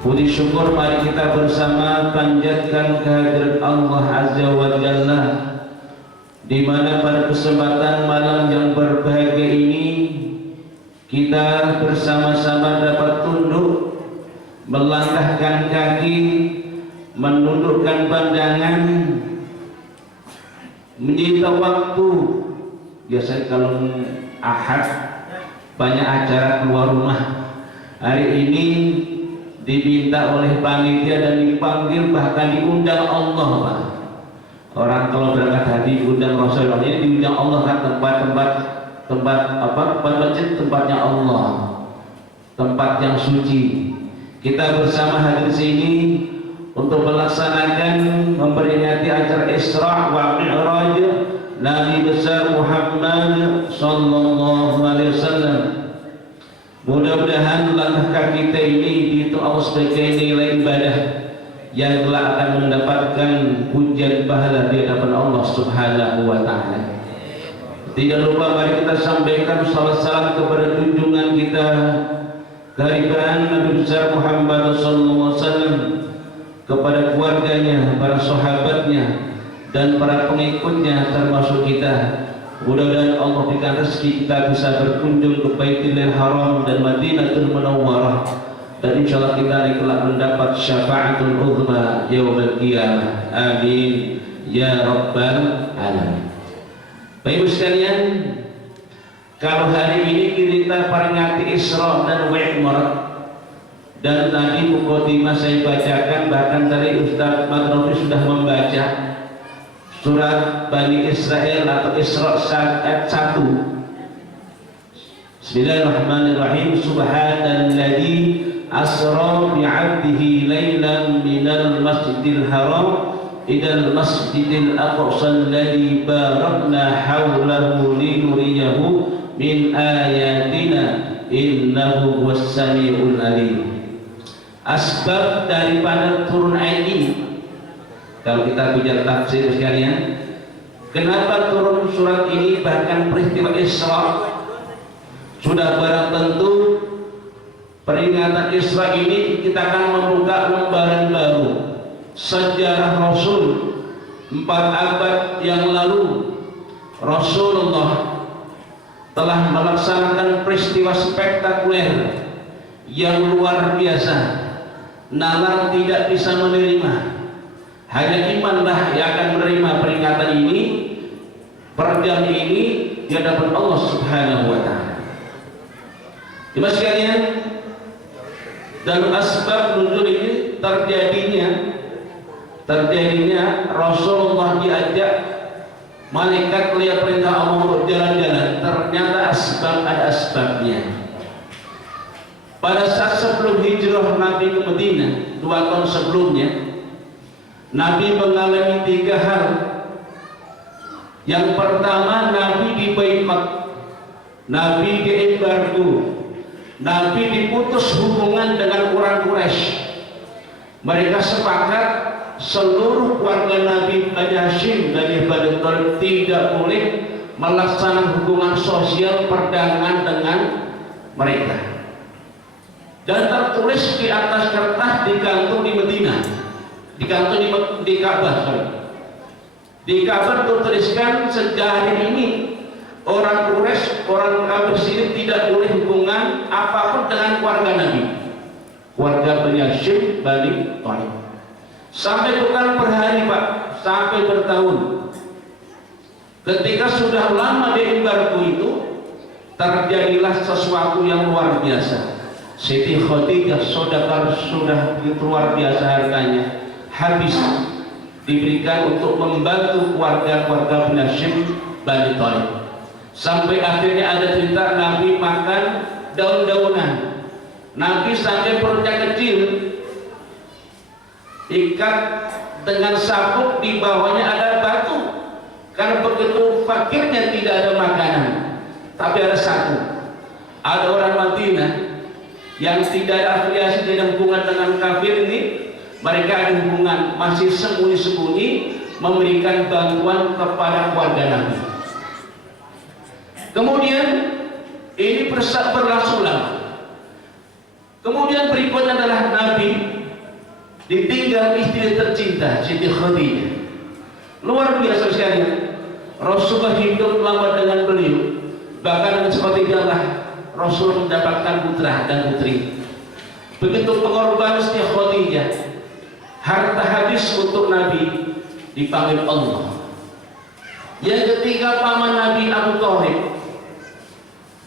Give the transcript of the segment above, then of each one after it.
Puji syukur mari kita bersama panjatkan kehadirat Allah Azza wa Jalla, di mana pada kesempatan malam yang berbahagia ini kita bersama-sama dapat tunduk, melangkahkan kaki, menundukkan pandangan, menyita waktu. Biasanya kalau Ahad banyak acara keluar rumah, hari ini diminta oleh panitia dan dipanggil, bahkan diundang Allah, Pak. Orang kalau berangkat haji diundang Rasulullah, ini diundang Allah kan, tempat masjid, tempatnya Allah, tempat yang suci. Kita bersama hadir sini untuk melaksanakan memperingati acara Isra wa Mi'raj Nabi besar Muhammad sallallahu alaihi wasallam. Mudah-mudahan langkah kaki kita ini itu Allah sebagai nilai ibadah yang telah akan mendapatkan pujian pahala di hadapan Allah Subhanahu wa taala. Tidak lupa mari kita sampaikan salawat salam kepada junjungan kita kehadiran Nabi besar Muhammad sallallahu alaihi wasallam, kepada keluarganya, para sahabatnya dan para pengikutnya termasuk kita. Mudah-mudahan Allah berikan rezeki kita bisa berkunjung ke Baitul Haram dan Madinatul Munawwarah, dan insyaallah kita kelak mendapat syafaatul uzma yaumil qiyamah. Amin ya rabbal alamin. Baik sekalian, kalau hari ini kita peringati Isra dan Mi'raj, dan tadi mukadimah saya bacakan, bahkan tadi Ustaz Madrofi sudah membaca surat Bani Israel atau Isra ayat 1. Bismillahirrahmanirrahim. Subhanalladzi asra bi'abdihi lailan minal masjidil haram ilal masjidil aqsa alladzi barakna haulahu linuriyahu min ayatina innahu huwas samiul alim. Asbab daripada turun ayat ini, kalau kita bicara tafsir sekalian, kenapa turun surat ini, bahkan peristiwa Isra, sudah barang tentu peringatan Isra ini kita akan membuka lembaran baru sejarah Rasul. 4 abad yang lalu Rasulullah telah melaksanakan peristiwa spektakuler yang luar biasa. Nalar tidak bisa menerima, hanya imanlah yang akan menerima peringatan ini, perjalanan ini di hadapan Allah Subhanahu wa taala. Jemaah sekalian, dalam asbab nuzul ini terjadinya Rasulullah diajak malaikat lihat perintah Allah untuk jalan-jalan. Ternyata ada asbabnya. Pada saat sebelum hijrah Nabi ke Madinah 2 tahun sebelumnya, Nabi mengalami 3 hal. Yang pertama, Nabi dibaiat, Nabi diembargo, Nabi diputus hubungan dengan orang Quraisy. Mereka sepakat seluruh keluarga Nabi Bani Hashim dan Bani Thalib tidak boleh melaksanakan hubungan sosial perdagangan dengan mereka. Dan tertulis di atas kertas digantung di Madinah, digantung di Ka'bah. Di Ka'bah tertuliskan sejak hari ini orang Quraisy, orang kafir sini tidak boleh hubungan apapun dengan keluarga Nabi, keluarga Bani Hashim, Bani Thalib. Sampai bukan per hari, Pak, sampai bertahun. Ketika sudah lama diembargo itu, terjadilah sesuatu yang luar biasa. Siti Khadijah sedekah sudah luar biasa harganya, habis diberikan untuk membantu keluarga-keluarga Bani Hashim, Bani Thalib. Sampai akhirnya ada cerita Nabi makan daun-daunan. Nabi sampai perutnya kecil, ikat dengan sabuk, di bawahnya ada batu, karena begitu fakirnya tidak ada makanan. Tapi ada satu, ada orang Madinah yang tidak ada afiliasi, tidak hubungan dengan kafir ini, mereka ada hubungan, masih sembunyi-sembunyi memberikan bantuan kepada keluarga Nabi. Kemudian ini berlangsung lama. Kemudian berikutnya adalah Nabi ditinggal istri tercinta Siti Khadijah. Luar biasa sekali. Rasulullah hidup lama dengan beliau. Bahkan seperti itulah Rasul mendapatkan putra dan putri. Begitu pengorbanan Siti Khadijah, harta habis untuk Nabi, dipanggil Allah. Yang ketiga paman Nabi Abu Thalib,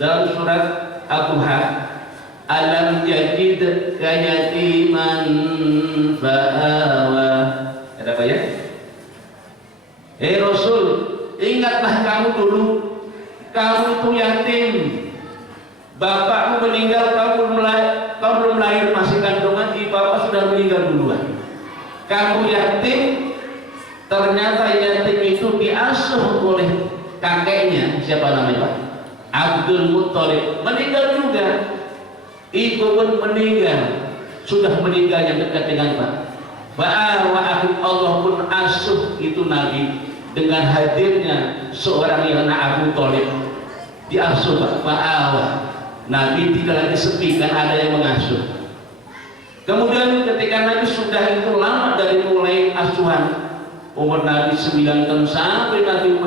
dalam surat Ad-Duha, alam yajid kayatiman fa'awa. Ada apa ya? Rasul, ingatlah kamu dulu, kamu itu yatim, bapakmu meninggal, kamu belum lahir, masih kandungan, bapak sudah meninggal duluan. Kamu yatim, ternyata yatim itu diasuh oleh kakeknya, siapa namanya Pak? Abdul Muttalib, meninggal juga. Ibu pun meninggal, sudah meninggal yang dekat dengan Pak. Allah pun asuh itu Nabi dengan hadirnya seorang yang Abu Thalib, diasuh Pak. Nabi tidak lagi sepi, kan ada yang mengasuh. Kemudian ketika Nabi sudah itu lama dari mulai asuhan, umur Nabi 9 tahun sampai Nabi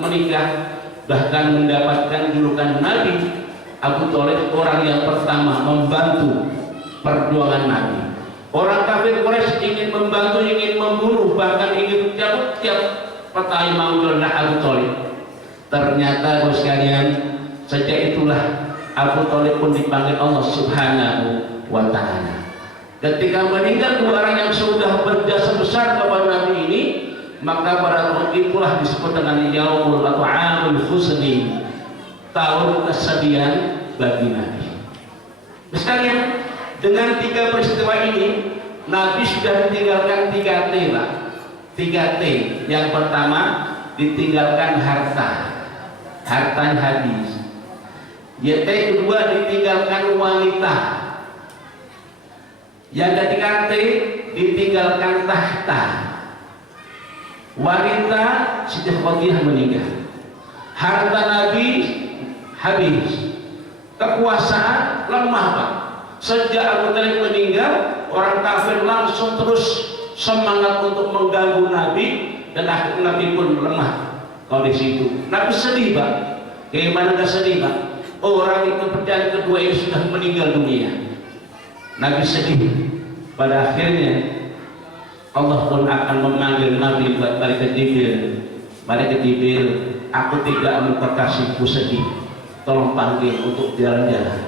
menikah, bahkan mendapatkan julukan Nabi. Abu Thalib orang yang pertama membantu perjuangan Nabi. Orang kafir Quraisy ingin membantu, ingin membunuh, bahkan ingin tiap petai mau rendah Abu Thalib. Ternyata bos sekalian, sejak itulah Abu Thalib pun dipanggil Allah Subhanahu wa Ta'ala. Ketika meninggal dua orang yang sudah berjasa besar kepada Nabi ini, maka pada tahun itulah disebut dengan Yaumul atau Amul Husni, tahun kesedihan bagi Nabi. Sekalian, dengan tiga peristiwa ini, Nabi sudah ditinggalkan 3 T, Pak. 3 T. Yang pertama, ditinggalkan harta habis. Yang kedua, ditinggalkan wanita. Yang ketiga T, ditinggalkan tahta. Wanita Siti Khadijah meninggal, harta Nabi habis, kekuasaan lemah Pak. Sejak Abu Thalib meninggal, orang kafir langsung terus semangat untuk mengganggu Nabi, dan akhirnya Nabi pun lemah. Kalau di situ Nabi sedih Pak. Bagaimana gak sedih Pak? Orang yang kepercayaan kedua ini sudah meninggal dunia. Nabi sedih. Pada akhirnya Allah pun akan memanggil Nabi buat malaikat Jibril. Malaikat Jibril, aku tidak mau kekasihku sedih, tolong panggil untuk jalan-jalan.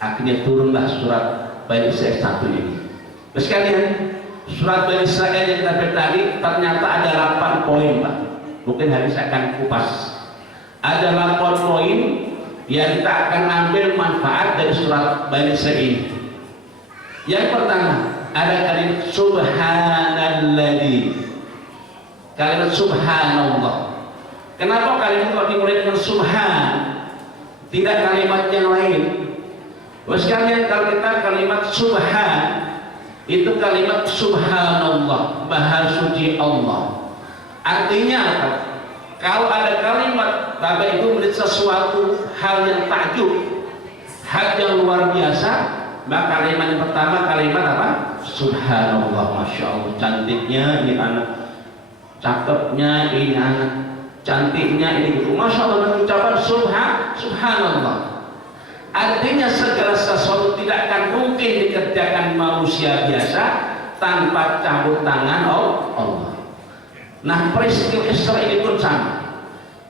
Akhirnya turunlah surat Bani Israil 1 ini. Sekalian, surat Bani Israil yang kita baca tadi ternyata ada 8 poin Pak. Mungkin hari saya akan kupas. Ada 8 poin yang kita akan ambil manfaat dari surat Bani Israil ini. Yang pertama, ada kalimat subhanalladzi, kalimat subhanallah. Kenapa kalimat kalau dimulai dengan subhan, tidak kalimat yang lain? Sekalian, kalau kita kalimat subhan, itu kalimat subhanallah, maha suci Allah. Artinya apa? Kalau ada kalimat Bapak Ibu melihat sesuatu hal yang takjub, hal yang luar biasa, maka kalimat yang pertama kalimat apa? Subhanallah, masya Allah, cantiknya ini anak, cakepnya ini anak, cantiknya ini gitu, masya Allah, dan ucapan subhanallah. Artinya segala sesuatu tidak akan mungkin dikerjakan manusia biasa tanpa campur tangan Allah. Nah, peristiwa Isra ini pun sama.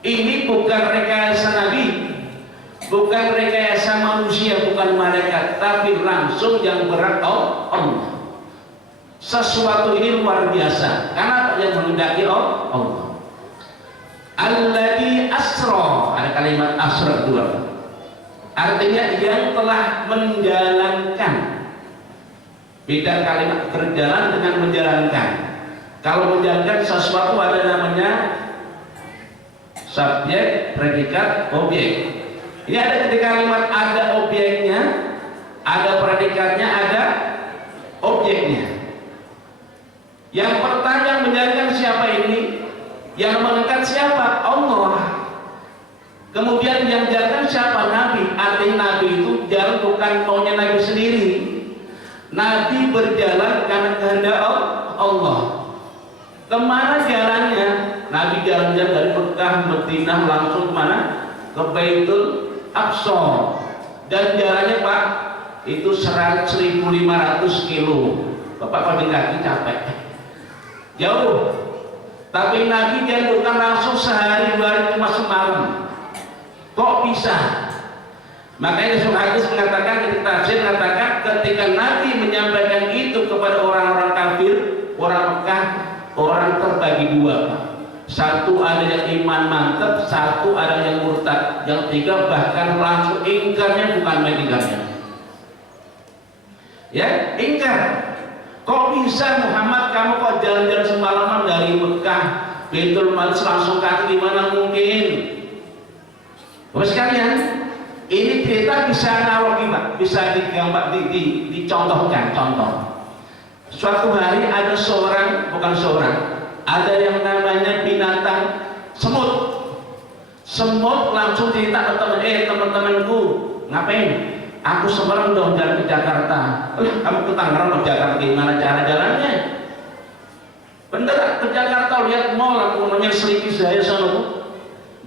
Ini bukan rekayasa Nabi, bukan rekayasa manusia, bukan malaikat, tapi langsung yang berat Allah. Sesuatu ini luar biasa karena yang menghendaki Allah. Alladzi asra, ada kalimat asra dua, artinya yang telah menjalankan. Beda kalimat berjalan dengan menjalankan. Kalau menjalankan sesuatu ada namanya subjek, predikat, objek. Ini ada ketika kalimat ada objeknya, ada predikatnya, ada objeknya. Yang pertama menjalankan siapa ini? Yang mengangkat siapa? Allah. Kemudian yang jalan siapa? Nabi. Artinya Nabi itu jalan bukan maunya Nabi sendiri. Nabi berjalan karena kehendak Allah. Kemana jalannya? Nabi jalan-jalan dari Mekah, Madinah langsung kemana? Ke Baitul Aqsa. Dan jalannya Pak, itu 1.500 kilo. Bapak kalau kaki capek. Jauh. Tapi Nabi dia bukan langsung sehari dua hari cuma semalam. Kok bisa? Makanya Rasul hadis mengatakan, ketika tafsir mengatakan ketika Nabi menyampaikan itu kepada orang-orang kafir, orang Mekah, orang terbagi dua. Satu ada yang iman mantap, satu ada yang murtad, yang tiga bahkan langsung ingkarnya, bukan main ingkarnya. Ya, ingkar. Kok bisa Muhammad kamu kok jalan-jalan semalaman dari Mekah, Baitul Maqdis langsung kaki, gimana mungkin? Bapak sekalian, ini cerita bisa analogi Pak, bisa digambar, dicontohkan. Contoh, suatu hari ada ada yang namanya binatang semut. Semut langsung cerita ke teman-temanku, ngapain? Aku semalam udah jalan ke Jakarta. Kamu ke Tangerang ke Jakarta, gimana cara jalannya? Bener ke Jakarta lihat mall, aku namanya Seliki saya sana.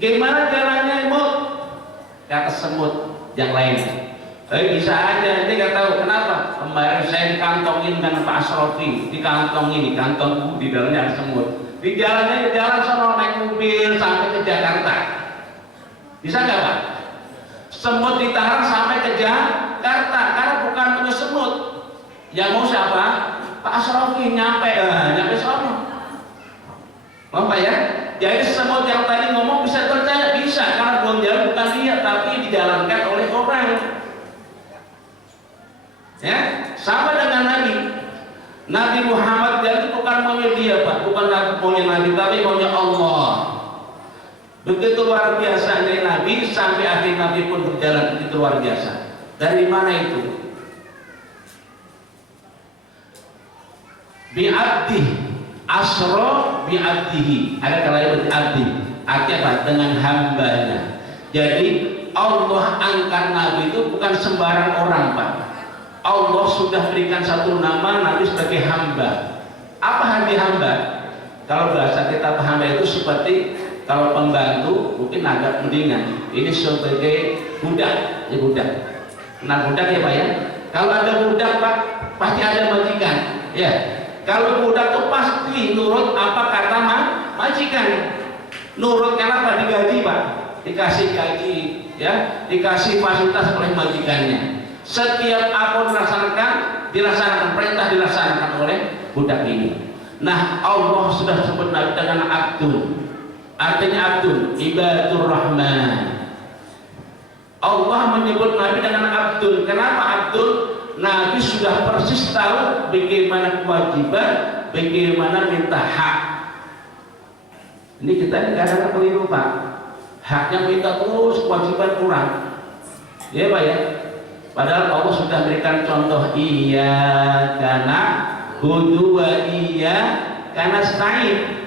Gimana jalannya Mut? Kata semut yang lain. Bisa aja, ini nggak tahu kenapa. Kemarin saya dikantongin dengan Pak Asrofi, dikantongin, dikantong di dalamnya ada semut. Di jalannya jalan sana naik mobil sampai ke Jakarta. Bisa nggak Pak? Semut ditahan sampai ke Jakarta karena bukan punya semut. Yang mau siapa? Pak Asrofi nyampe sana. Mau Pak ya? Jadi semut yang tadi ngomong bisa percaya, bisa karena belum jalan bukan dia, tapi dijalankan oleh orang. Ya, sama dengan Nabi Muhammad jadi bukan maunya dia Pak, bukan maunya Nabi, tapi maunya Allah. Begitu luar biasanya Nabi sampai akhir Nabi pun berjalan begitu luar biasa. Dari mana itu? Bi'abdi asro bi'abdihi. Ada kalanya berarti artinya apa? Dengan hambanya. Jadi Allah angkat Nabi itu bukan sembarang orang Pak. Allah sudah berikan satu nama Nabi sebagai hamba. Apa arti hamba? Kalau bahasa kita hamba itu seperti kalau pembantu mungkin agak mendingan. Ini sebagai budak, ya budak. Nah budak ya Pak ya. Kalau ada budak Pak, pasti ada majikan. Ya. Kalau budak itu pasti nurut apa kata majikan. Nurut kenapa? Digaji Pak. Dikasih gaji, ya, dikasih fasilitas oleh majikannya. Setiap apa dilaksanakan, perintah dilaksanakan oleh budak ini. Nah Allah sudah sebut Nabi dengan Abdul. Artinya Abdul, ibadur Rahman. Allah menyebut Nabi dengan Abdul. Kenapa Abdul? Nabi sudah persis tahu bagaimana kewajiban, bagaimana minta hak. Ini kita kadang-kadang keliru Pak. Haknya minta terus, kewajiban kurang. Ya Pak ya. Padahal Allah sudah berikan contoh iyyaka na'budu wa iyyaka nasta'in.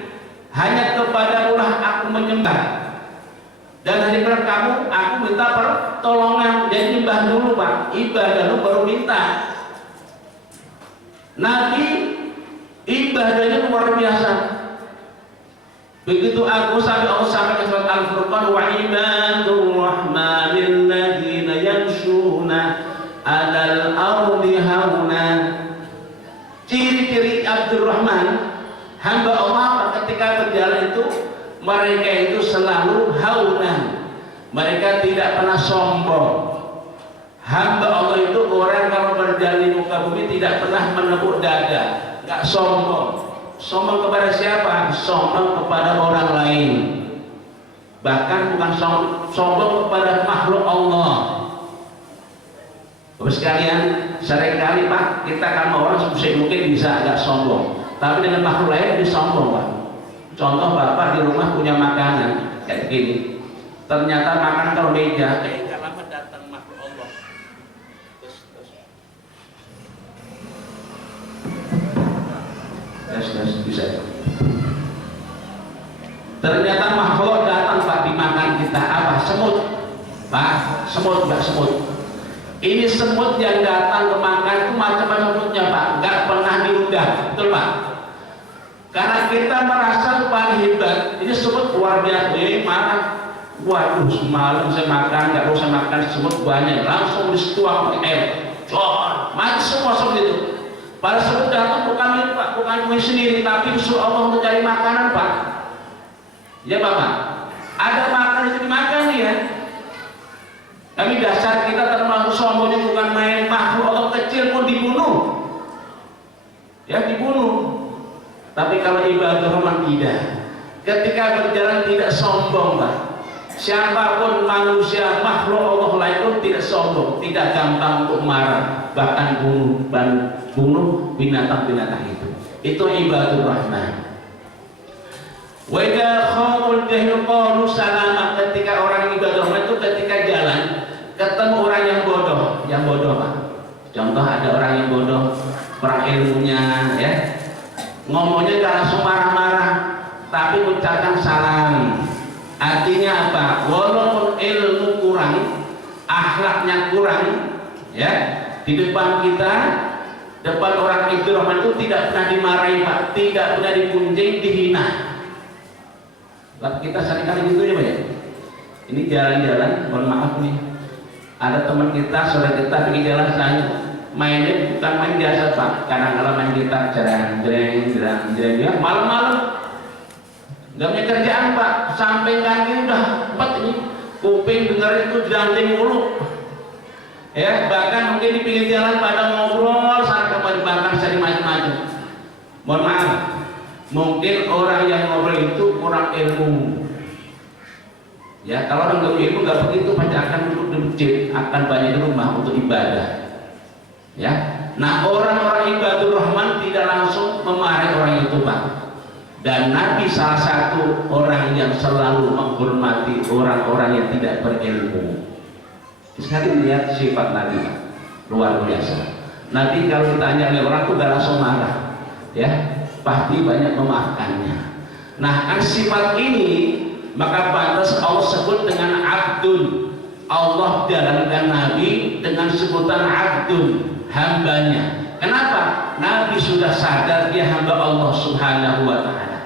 Hanya kepadamulah aku menyembah, dan hanya kepada kamu aku minta pertolongan. Jadi nyembah dulu Pak, ibadah dulu baru minta. Nabi ibadahnya luar biasa. Begitu aku sampai Allah sampai ke surat Al-Furqan, wa ibadur rahmanil ladzina yamshuna 'alal ardi hauna. Ciri-ciri Abdul Rahman, hamba Allah ketika berjalan itu mereka itu selalu haunan, mereka tidak pernah sombong. Hamba Allah itu orang kalau berjalan di muka bumi tidak pernah menepuk dada, nggak sombong. Sombong kepada siapa? Sombong kepada orang lain. Bahkan bukan sombong kepada makhluk Allah. Bapak sekalian, seringkali Pak kita kan orang mungkin bisa agak sombong, tapi dengan makhluk lain dia sombong Pak. Contoh Bapak di rumah punya makanan kayak gini, ternyata makan kalau meja nggak lama datang makhluk Allah. Terus bisa. Ternyata makhluk datang Pak di makan kita, apa semut. Pak, semut, Pak, semut. Ini semut yang datang ke Makkah itu macam-macam semutnya, Pak. Nggak pernah diundang, betul Pak? Karena kita merasa paling hebat. Ini semut luar biasa, marah. Waduh, semalam saya makan, nggak usah makan semut banyak, langsung disetuang pakai air. Cor, mati semua semut itu. Para semut datang bukan Pak, bukan kami sendiri, tapi disuruh Allah untuk cari makanan, Pak. Ya Bapak, ada makanan yang dimakan ya. Tapi dasar kita termasuk sombongnya bukan main, makhluk Allah kecil pun dibunuh. Ya dibunuh. Tapi kalau ibadah Rahman tidak. Ketika berjalan tidak sombong, Pak. Siapapun manusia, makhluk Allah lain pun tidak sombong, tidak gampang untuk marah, bahkan bunuh binatang-binatang itu. Itu ibadur Rahman. Wa idza khatul jahil qalu salama. Ketika orang ibadah Rahman itu ketika jalan ketemu orang yang bodoh Pak. Contoh ada orang yang bodoh, kurang ilmunya ya. Ngomongnya gak langsung marah-marah, tapi ucapkan salam. Artinya apa? Walaupun ilmu kurang, akhlaknya kurang, ya, di depan kita, depan orang itu Rahman itu tidak pernah dimarahi Pak, tidak pernah dipunjing, dihina. Lah kita seringkali gitu ya Pak ya. Ini jalan-jalan, mohon maaf nih, ada teman kita, saudara kita pergi jalan sana, mainnya bukan main biasa Pak, kadang-kadang main gitar, jereng, ya, malam-malam. Gak punya kerjaan Pak, sampai kaki udah empat ini, kuping dengar itu janting mulu. Ya, bahkan mungkin di pinggir jalan pada ngobrol, saat kembali bahkan bisa macam-macam. Mohon maaf, mungkin orang yang ngobrol itu kurang ilmu. Ya, kalau orang gak ilmu gak begitu, pasti akan duduk di masjid, akan banyak di rumah untuk ibadah. Ya, nah orang-orang ibadur Rahman tidak langsung memarahi orang itu Pak. Dan Nabi salah satu orang yang selalu menghormati orang-orang yang tidak berilmu. Sekali lihat sifat Nabi, luar biasa. Nabi kalau ditanya oleh orang itu gak langsung marah, ya, pasti banyak memaafkannya. Nah, kan sifat ini maka pantas Allah sebut dengan Abdul. Allah jalankan Nabi dengan sebutan Abdul, hambanya. Kenapa? Nabi sudah sadar dia hamba Allah Subhanahu wa Ta'ala.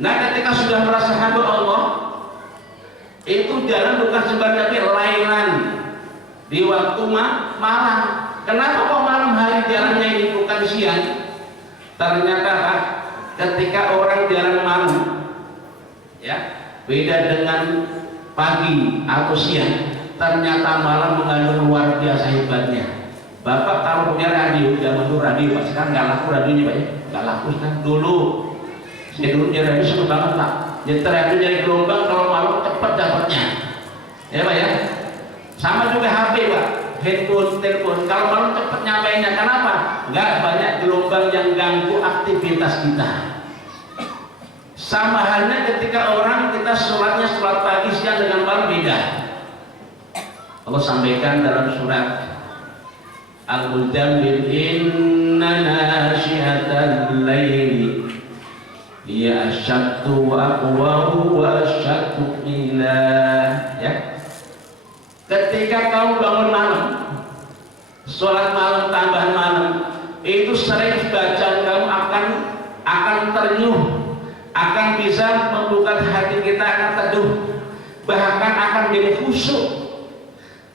Nah, ketika sudah merasa hamba Allah, itu jalan bukan sebenarnya lailan di waktu malam. Kenapa kok malam hari jalannya ini bukan siang? Ternyata Pak, ketika orang jalan malam, ya, beda dengan pagi atau siang. Ternyata malam mengandung luar biasa hebatnya. Bapak kalau punya radio, zaman dulu radio Pak, sekarang nggak laku radionya Pak ya, nggak laku kan dulu. Saya dulu nyari radio suka banget Pak. Nyetir radio nyari gelombang, kalau malam cepat dapatnya. Ya Pak ya. Sama juga HP Pak, handphone, telepon. Kalau malam cepat nyampainya, kenapa? Nggak banyak gelombang yang ganggu aktivitas kita. Sama halnya ketika orang kita sholatnya sholat pagi siang dengan malam beda. Allah sampaikan dalam surat Al-Muzammil, inna nasyi'atal laili hiya asyaddu wa aqwamu wa asyaddu qila. Ya. Ketika kamu bangun malam, sholat malam, tambahan malam, itu sering bacaan kamu akan ternyuh, akan bisa membuka hati kita akan teduh, bahkan akan jadi khusyuk.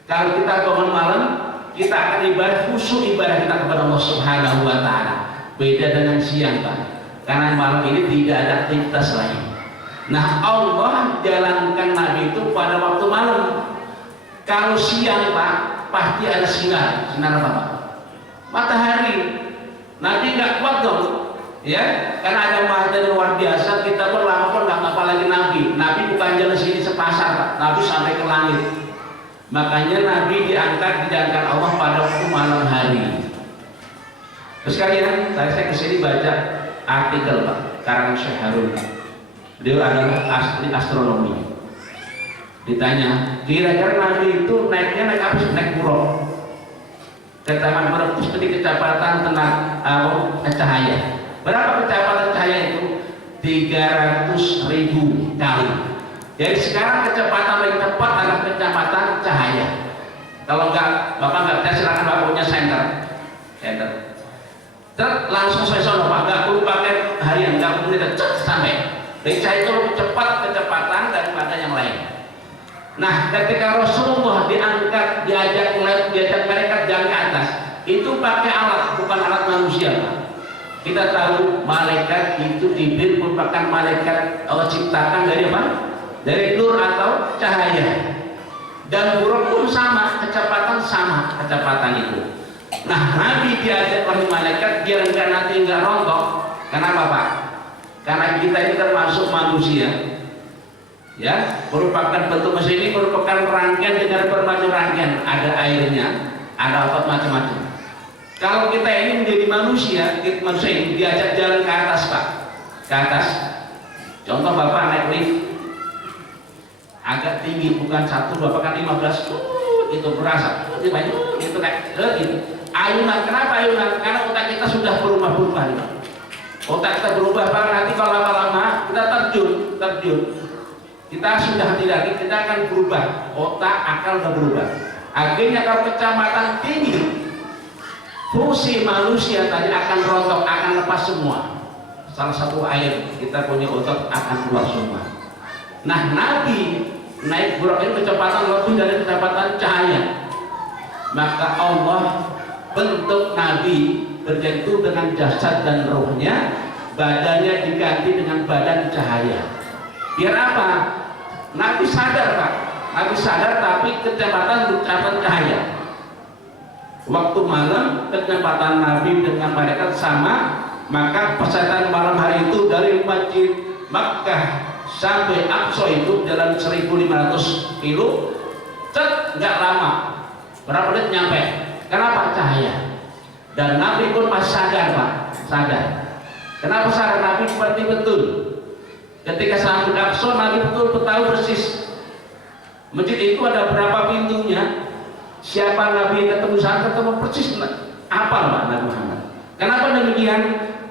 Kalau kita bangun malam, kita akan ibadah khusyuk, ibadah kita kepada Allah Subhanahu wa Ta'ala. Beda dengan siang Pak, karena malam ini tidak ada aktivitas lain. Nah, Allah jalankan Nabi itu pada waktu malam. Kalau siang Pak, pasti ada sinar. Sinar apa Pak? Matahari. Nabi nggak kuat dong, ya, karena ada matahari luar biasa. Kita pun lama pun nggak apa lagi Nabi. Nabi bukan jalan sini sepasar Pak, Nabi sampai ke langit. Makanya Nabi diangkat Allah pada waktu malam hari. Terus kalian, saya kesini baca artikel Pak, karangan Syekh Harun. Beliau adalah ahli astronomi. Ditanya, kira-kira Nabi itu naiknya naik apa sih? Naik buruk. Ke Taman Merebus itu di kecepatan cahaya. Berapa kecepatan cahaya itu? 300.000 kali. Jadi sekarang kecepatan paling cepat adalah kecepatan cahaya. Kalau enggak, Bapak enggak percaya silakan Bapak punya senter. Langsung saya sono Pak, enggak perlu pakai harian, enggak perlu sampai. Jadi cahaya itu lebih cepat kecepatan daripada yang lain. Nah, ketika Rasulullah diangkat, diajak mereka jalan ke atas, itu pakai alat, bukan alat manusia, Pak. Kita tahu malaikat itu Jibril merupakan malaikat Allah ciptakan dari apa? Dari nur atau cahaya. Dan buruk pun sama, kecepatan sama kecepatan itu. Nah, Nabi diajak oleh malaikat biar nanti enggak rontok. Kenapa Pak? Karena kita ini termasuk manusia, ya, merupakan bentuk mesin ini merupakan rangkaian dengan bermacam rangkaian. Ada airnya, ada otot macam-macam. Kalau kita ini menjadi manusia ini diajak jalan ke atas Pak, ke atas. Contoh Bapak naik lift agak tinggi, bukan 1, Bapak kan 15, itu berasa, itu kayak gitu. Ayunan, kenapa ayunan? Karena otak kita sudah berubah-ubah. Otak kita berubah, Pak. Nanti kalau lama-lama kita terjun. Kita sudah tidak lagi, kita akan berubah. Otak, akal sudah berubah. Akhirnya kalau kecepatan tinggi, fungsi manusia tadi akan rontok, akan lepas semua. Salah satu air, kita punya otot akan keluar semua. Nah, Nabi naik buruk ini kecepatan lebih dari kecepatan cahaya. Maka Allah bentuk Nabi berjatuh dengan jasad dan rohnya, badannya diganti dengan badan cahaya. Biar apa? Nabi sadar Pak, Nabi sadar tapi kecepatan cahaya. Waktu malam kecepatan Nabi dengan malaikat sama, maka pesawat malam hari itu dari Masjid Makkah sampai Aqsa itu jalan 1500 kilo, nggak lama, berapa menit nyampe. Kenapa? Cahaya. Dan Nabi pun masih sadar Pak, sadar. Kenapa sadar? Nabi seperti betul. Ketika sampai Aqsa, Nabi betul tahu persis masjid itu ada berapa pintunya. Siapa Nabi yang ketemu sana, ketemu persis apa Pak Nabi Muhammad. Kenapa demikian?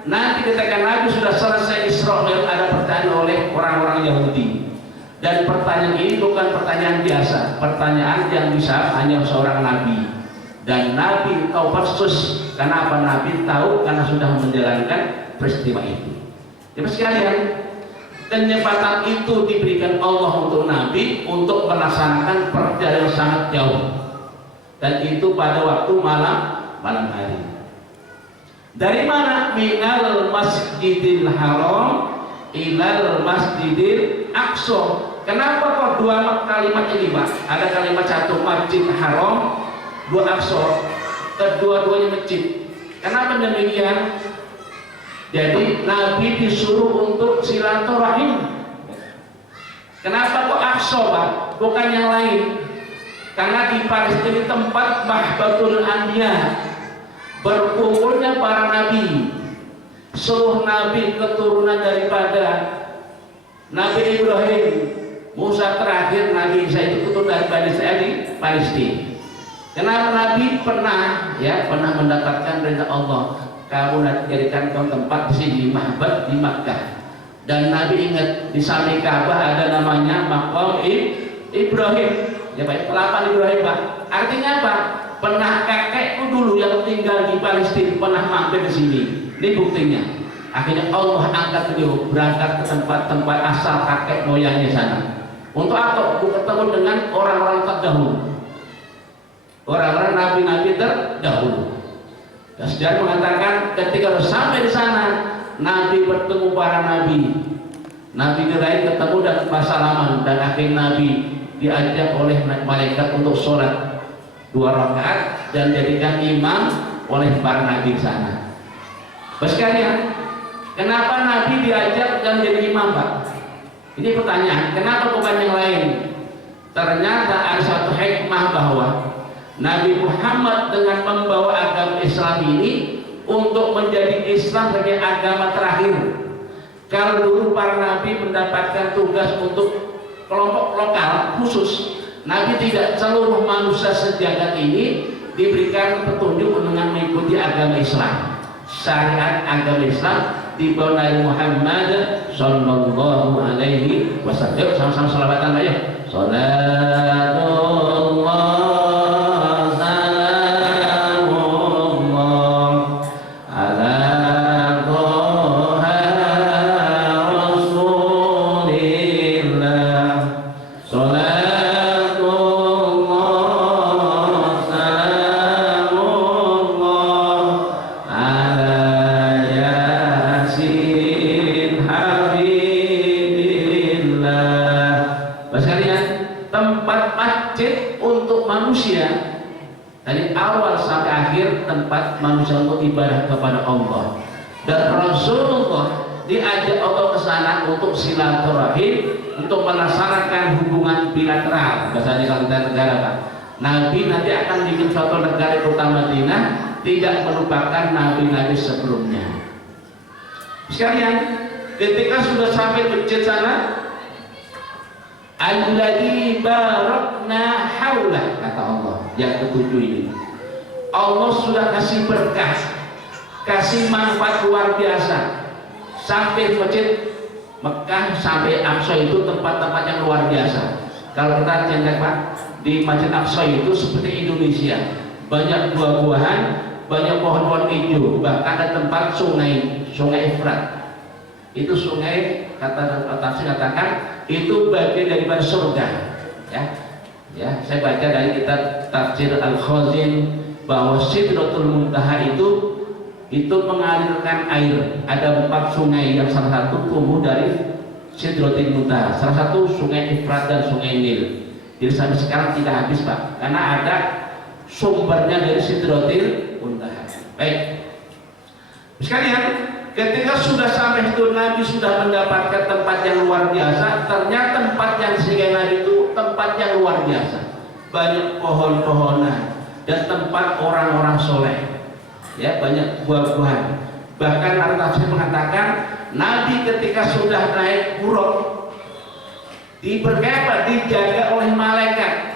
Nanti ketika Nabi sudah selesai Isra Mi'raj ada pertanyaan oleh orang-orang Yahudi. Dan pertanyaan ini bukan pertanyaan biasa, pertanyaan yang bisa hanya seorang Nabi. Dan Nabi tahu persis. Kenapa Nabi tahu? Karena sudah menjalankan peristiwa itu. Jadi sekalian, kenyempatan itu diberikan Allah untuk Nabi untuk melaksanakan perjalanan sangat jauh. Dan itu pada waktu malam hari. Dari mana? Minal Masjidil Haram ilal Masjidil Aqsa. Kenapa kok dua kalimat ini Pak? Ada kalimat satu Masjid Haram, dua Aqsa, kedua-duanya masjid. Kenapa demikian? Jadi Nabi disuruh untuk silaturahim. Kenapa kok Aqsa Pak? Bukan yang lain. Karena di Palestina tempat Mahbatul Anbiya, berkumpulnya para nabi, seluruh nabi keturunan daripada Nabi Ibrahim, Musa terakhir, Nabi Isa itu keturunan dari Bani Israil di Palestina. Kenapa Nabi pernah mendapatkan perintah Allah, kamu nanti jadikan tempat di sini Mahbad di Makkah. Dan Nabi ingat di samping Ka'bah ada namanya Maqam Ibrahim. Ya Pak, pelapan Ibrahim Pak. Artinya apa? Pernah kakekku dulu yang tinggal di Palestina pernah mampir di sini. Ini buktinya. Akhirnya Allah angkat beliau berangkat ke tempat-tempat asal kakek moyangnya sana. Untuk apa? Untuk ketemu dengan orang-orang terdahulu, orang-orang nabi-nabi terdahulu. Dan sejarah mengatakan ketika sampai di sana, Nabi bertemu para nabi. Nabi diraih ketemu dan bersalaman, dan akhirnya Nabi diajak oleh malaikat untuk sholat 2 rakaat dan jadikan imam oleh para nabi di sana. Sekalian, kenapa Nabi diajak dan jadi imam Pak? Ini pertanyaan, kenapa bukan yang lain? Ternyata ada satu hikmah bahwa Nabi Muhammad dengan membawa agama Islam ini untuk menjadi Islam sebagai agama terakhir. Kalau dulu para nabi mendapatkan tugas untuk kelompok lokal khusus, Nabi tidak, seluruh manusia sejagat ini diberikan petunjuk dengan mengikuti agama Islam, syariat agama Islam di bawah Nabi Muhammad sallallahu alaihi wasallam. Yuk sama-sama selawatan ayo. Salatullah tempat manusia untuk ibadah kepada Allah, dan Rasulullah diajak Allah ke sana untuk silaturahim, untuk melaksanakan hubungan bilateral. Bahasanya kalau kita negara Pak, Nabi nanti akan bikin suatu negara kota Madinah, tidak melupakan nabi-nabi sebelumnya. Sekalian, ketika sudah sampai masjid sana, alladzi barakna haulah, kata Allah yang ketujuh ini, Allah sudah kasih berkah, kasih manfaat luar biasa. Sampai masjid Mekah sampai Aqsa itu tempat-tempat yang luar biasa. Kalau kita lihat Pak, di Masjid Aqsa itu seperti Indonesia, banyak buah-buahan, banyak pohon-pohon hijau, bahkan ada tempat sungai Efrat. Itu sungai, kata tafsir katakan itu bagian daripada surga. Ya, saya baca dari kitab Tafsir Al-Khazin bahwa Sidratul Muntaha itu mengalirkan air. Ada 4 sungai yang salah satu tumbuh dari Sidratul Muntaha. Salah satu sungai Efrat dan sungai Nil. Jadi sampai sekarang tidak habis Pak, karena ada sumbernya dari Sidratul Muntaha. Baik. Sekalian, ketika sudah sampai itu Nabi sudah mendapatkan tempat yang luar biasa. Ternyata tempat yang singgah Nabi itu tempat yang luar biasa. Banyak pohon-pohonan dan tempat orang-orang soleh, ya, banyak buah-buahan. Bahkan al-Tafsir mengatakan Nabi ketika sudah naik buruk dijaga oleh malaikat.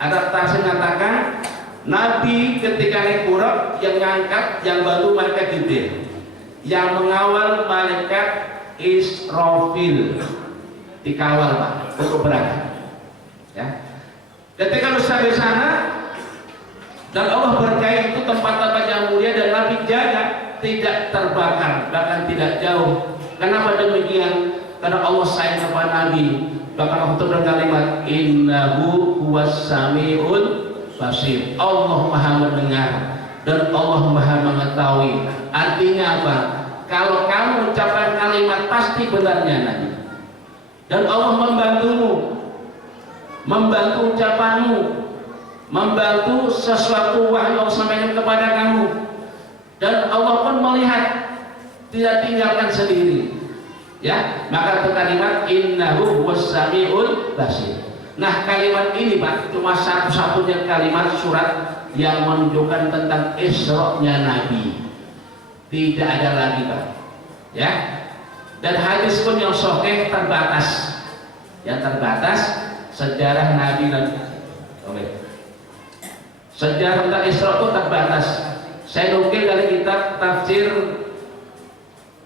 Ada tafsir mengatakan Nabi ketika naik buruk yang ngangkat, yang bantu malaikat Jibril, yang mengawal malaikat Israfil, dikawal Pak untuk berangkat. Ya, ketika sampai sana dan Allah berkahi itu tempat-tempat yang mulia dan Nabi jaga tidak terbakar, bahkan tidak jauh. Kenapa demikian? Karena Allah sayang kepada Nabi. Bahkan Allah berkalimat innahu huwas samiul basir. Allah Maha mendengar dan Allah Maha mengetahui. Artinya apa? Kalau kamu ucapkan kalimat pasti benarnya Nabi. Dan Allah membantumu, membantu ucapanmu, membantu sesuatu wahyu yang sampaikan kepada kamu, dan Allah pun melihat, tidak tinggalkan sendiri. Ya, maka itu kalimat innahu huwas samiul basir. Nah, kalimat ini Pak cuma satu-satunya kalimat surat yang menunjukkan tentang Isra-nya Nabi. Tidak ada lagi Pak. Ya. Dan hadis pun yang sahih terbatas. Yang terbatas sejarah Nabi dan sejarah tentang Isra itu terbatas. Saya nukil dari kitab Tafsir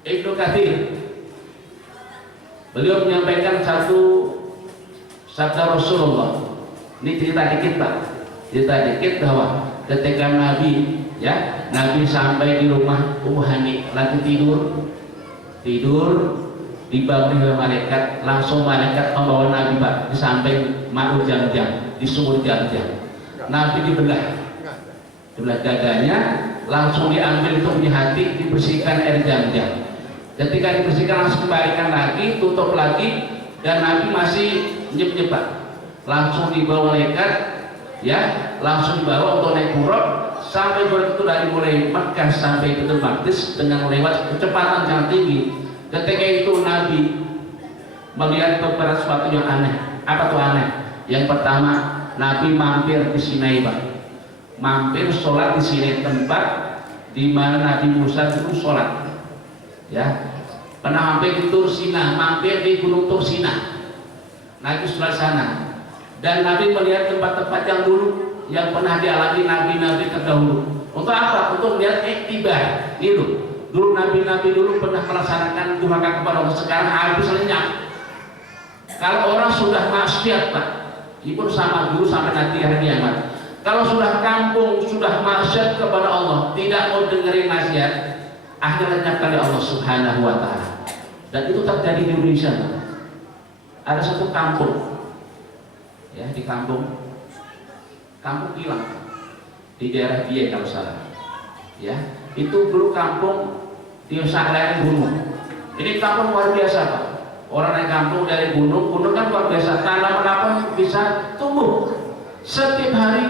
Ibnu Katsir. Beliau menyampaikan satu sabda Rasulullah. Ini cerita dikit Pak. Cerita dikit bahwa ketika Nabi, ya, Nabi sampai di rumah Ummu Hani lagi tidur dibangun oleh malaikat. Langsung malaikat membawa Nabi Pak di samping Ma'ul Jam-Jam, di sumur Jam-Jam. Nabi dibelah dadanya, langsung diambil untuk di hati, dibersihkan air Jam-Jam. Ketika dibersihkan langsung kembalikan lagi, tutup lagi, dan Nabi masih nyep-nyep Pak. Langsung dibawa malaikat, ya, langsung dibawa untuk naik buruk sampai begitu dari mulai Mekah sampai Baitul Maqdis dengan lewat kecepatan yang tinggi. Ketika itu Nabi melihat beberapa sesuatu yang aneh. Apa tuh aneh? Yang pertama, Nabi mampir di Sinai Pak. Mampir sholat di Sinai, tempat di mana Nabi Musa itu sholat. Ya, pernah mampir di Tursina, mampir di Gunung Tursina. Nabi sholat sana. Dan Nabi melihat tempat-tempat yang dulu yang pernah dialami nabi-nabi terdahulu. Untuk apa? Untuk melihat iktibar. Ini loh, Dulu nabi-nabi dulu pernah melaksanakan durhaka kepada Allah, sekarang habis lenyap. Kalau orang sudah maksiat Pak, itu sama dulu sampai nanti hari kiamat. Kalau sudah kampung, sudah maksiat kepada Allah, tidak mau dengerin nasihat, akhirnya lenyap oleh Allah Subhanahu wa Ta'ala. Dan itu terjadi di Indonesia Pak. Ada satu kampung, ya di kampung hilang di daerah Biak kalau salah, ya itu dulu kampung di lereng gunung. Ini kampung luar biasa Pak. Orang naik kampung dari gunung kan luar biasa, tanaman apa bisa tumbuh. Setiap hari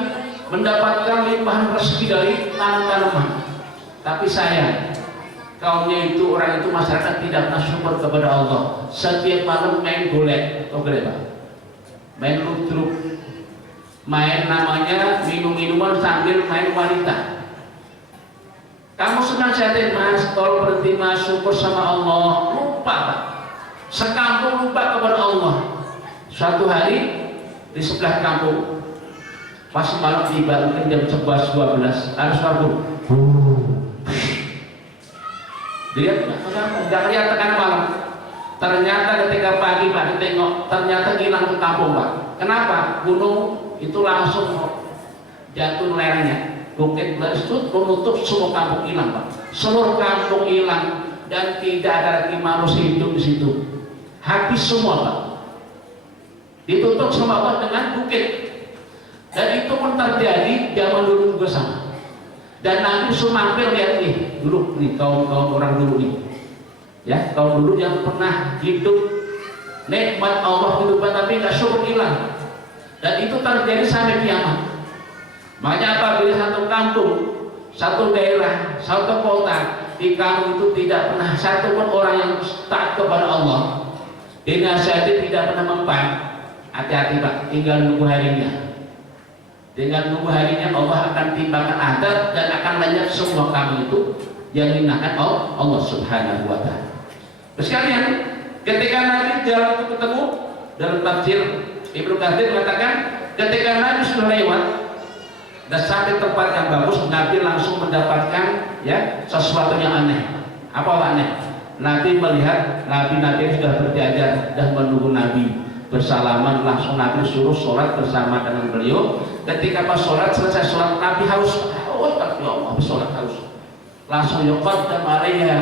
mendapatkan limpahan rezeki dari tanaman. Tapi sayang, kaumnya itu, orang itu, masyarakat tidak pernah syukur kepada Allah. Setiap malam main golek, Pak, main ludruk, main namanya minum-minuman sambil main wanita. Kamu senang nasihatin Mas, tolong berhenti Mas, syukur sama Allah. Lupa Pak, sekampung lupa kepada Allah. Suatu hari di sebelah kampung, pas malam tiba mungkin jam 11-12, ada suara dilihat nggak kelihatan kan malam. Ternyata ketika pagi Pak tengok, ternyata hilang ke kampung Pak. Kenapa? Gunung itu langsung jatuh lerengnya, bukit itu menutup semua kampung, hilang Pak. Seluruh kampung hilang dan tidak ada lagi manusia hidup di situ. Habis semua Pak. Ditutup sama Allah dengan bukit. Dan itu pun terjadi zaman dulu juga sama. Dan Nabi mampir lihat nih, dulu nih kaum orang dulu nih, ya kaum dulu yang pernah hidup nikmat Allah kehidupan tapi nggak syukur, hilang. Dan itu terjadi sampai kiamat. Makanya apabila satu kampung, satu daerah, satu kota, di kampung itu tidak pernah satu pun orang yang taat kepada Allah, dinasihati tidak pernah mempan, hati-hati Pak, tinggal nunggu harinya. Dengan nunggu harinya Allah akan timbangkan adab dan akan lenyap semua kamu itu yang dihinakan Allah Subhanahu wa Ta'ala. Sekalian, ketika Nabi jalan itu ketemu, dalam tafsir Ibnu Katsir mengatakan ketika Nabi sudah lewat dan sampai tempat yang bagus, Nabi langsung mendapatkan ya sesuatu yang aneh. Apa aneh? Nabi melihat Nabi sudah berjajar dan menunggu Nabi bersalaman, langsung Nabi suruh sholat bersama dengan beliau. Ketika pas sholat, selesai sholat, Nabi haus, ya Allah, habis sholat haus, langsung yuqaddam alaiha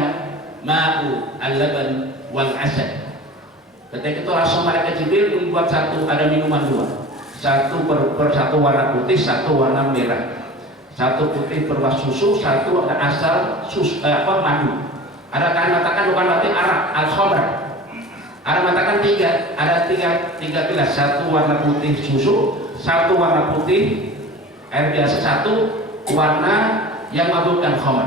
ma'u al-laban wal asad. Ketika itu langsung malaikat Jibril membuat ada minuman dua, satu satu warna putih, satu warna merah. Satu putih berwarna susu, satu ada asal madu. Ada kan mengatakan bukan berarti arak, al-khamr. Ada mengatakan tiga gelas, satu warna putih susu, satu warna putih air biasa, satu warna yang mabukkan khamr.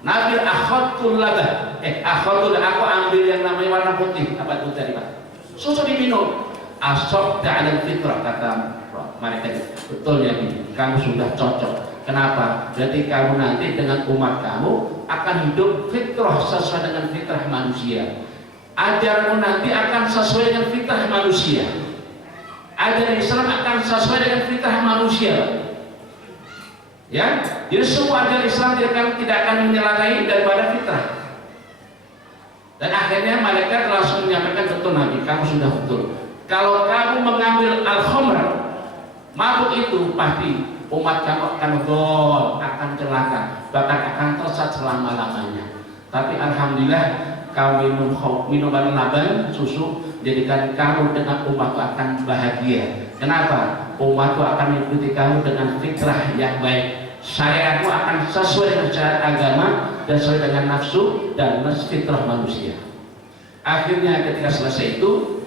Nabi akhadul labah, aku ambil yang namanya warna putih. Apa itu tadi Pak? Susu diminum. Asab ta'alal fitrah, kata mereka. Betul ya, kamu sudah cocok. Kenapa? Jadi kamu nanti dengan umat kamu akan hidup fitrah sesuai dengan fitrah manusia. Ajarmu nanti akan sesuai dengan fitrah manusia. Ajaran Islam akan sesuai dengan fitrah manusia. Ya, jadi semua ajaran Islam tidak akan menyalahi daripada fitrah. Dan akhirnya malaikat langsung menyampaikan, betul Nabi, kamu sudah betul. Kalau kamu mengambil al-khamr, mabuk itu pasti umat kamu akan gol, akan celaka, bahkan akan tersesat selama-lamanya. Tapi alhamdulillah kamu minuman laban susu, jadikan kamu dengan umatku akan bahagia. Kenapa? Umatku akan mengikuti kamu dengan fitrah yang baik. Syariatmu akan sesuai dengan syariat agama dan sesuai dengan nafsu dan fitrah manusia. Akhirnya ketika selesai itu,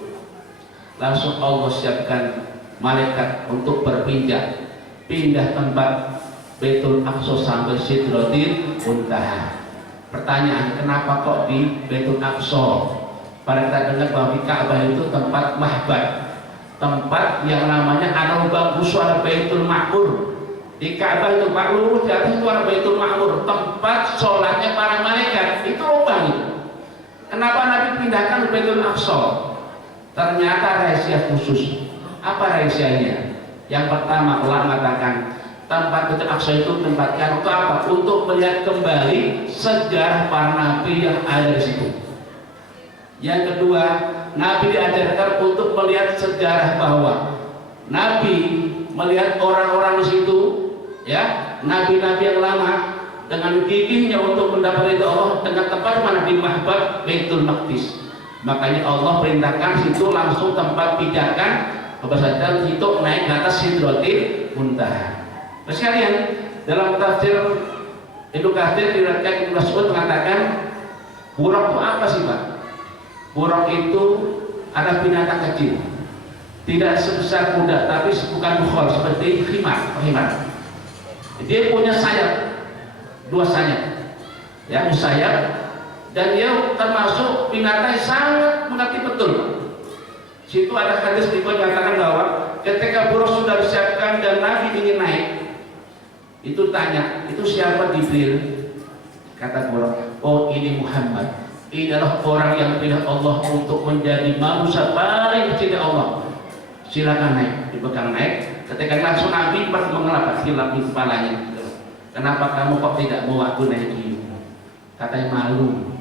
langsung Allah siapkan malaikat untuk berpindah, pindah tempat Baitul Aqsa sampai Sidratil Muntaha. Pertanyaan, kenapa kok di Baitul Aqsa? Pada kita dengar bahwa di Ka'bah itu tempat mahbad, tempat yang namanya ada lubang busuk, ada Baitul Ma'mur. Di Ka'bah itu Pak, lurus di atas itu ada Baitul Ma'mur, tempat sholatnya para malaikat. Itu lubang itu. Kenapa Nabi pindahkan ke Baitul Aqsa? Ternyata rahasia khusus. Apa rahasianya? Yang pertama, ulama mengatakan tempat Baitul Aqsa itu tempatkan untuk apa? Untuk melihat kembali sejarah para nabi yang ada di situ. Yang kedua, Nabi diajarkan untuk melihat sejarah bahwa Nabi melihat orang-orang di situ, ya, nabi-nabi yang lama dengan gigihnya untuk mendapat ridho Allah dengan tempat mana di Mahbab Baitul Maqdis. Makanya Allah perintahkan situ langsung tempat pijakan kebesaran itu naik ke atas Sidratil Muntaha. Terus sekalian, dalam tafsir Ibnu Katsir diriwayatkan Ibnu Mas'ud mengatakan, buraq itu apa sih, Pak? Buraq itu ada binatang kecil, tidak sebesar kuda, tapi bukan bukhol, seperti himar. Dia punya sayap, 2 sayap, ya, sayap, dan dia termasuk binatang yang sangat mengerti betul. Situ ada hadis dikatakan bahwa ketika buraq sudah disiapkan dan Nabi ingin naik, itu tanya, itu siapa? Jibril. Kata buraq, oh ini Muhammad. Ini adalah orang yang pilih Allah untuk menjadi manusia paling dicintai Allah. Silakan naik, dipegang naik. Ketika langsung Nabi mengelap hilap di kepalanya. Kenapa kamu kok tidak mau aku naik ini? Katanya malu.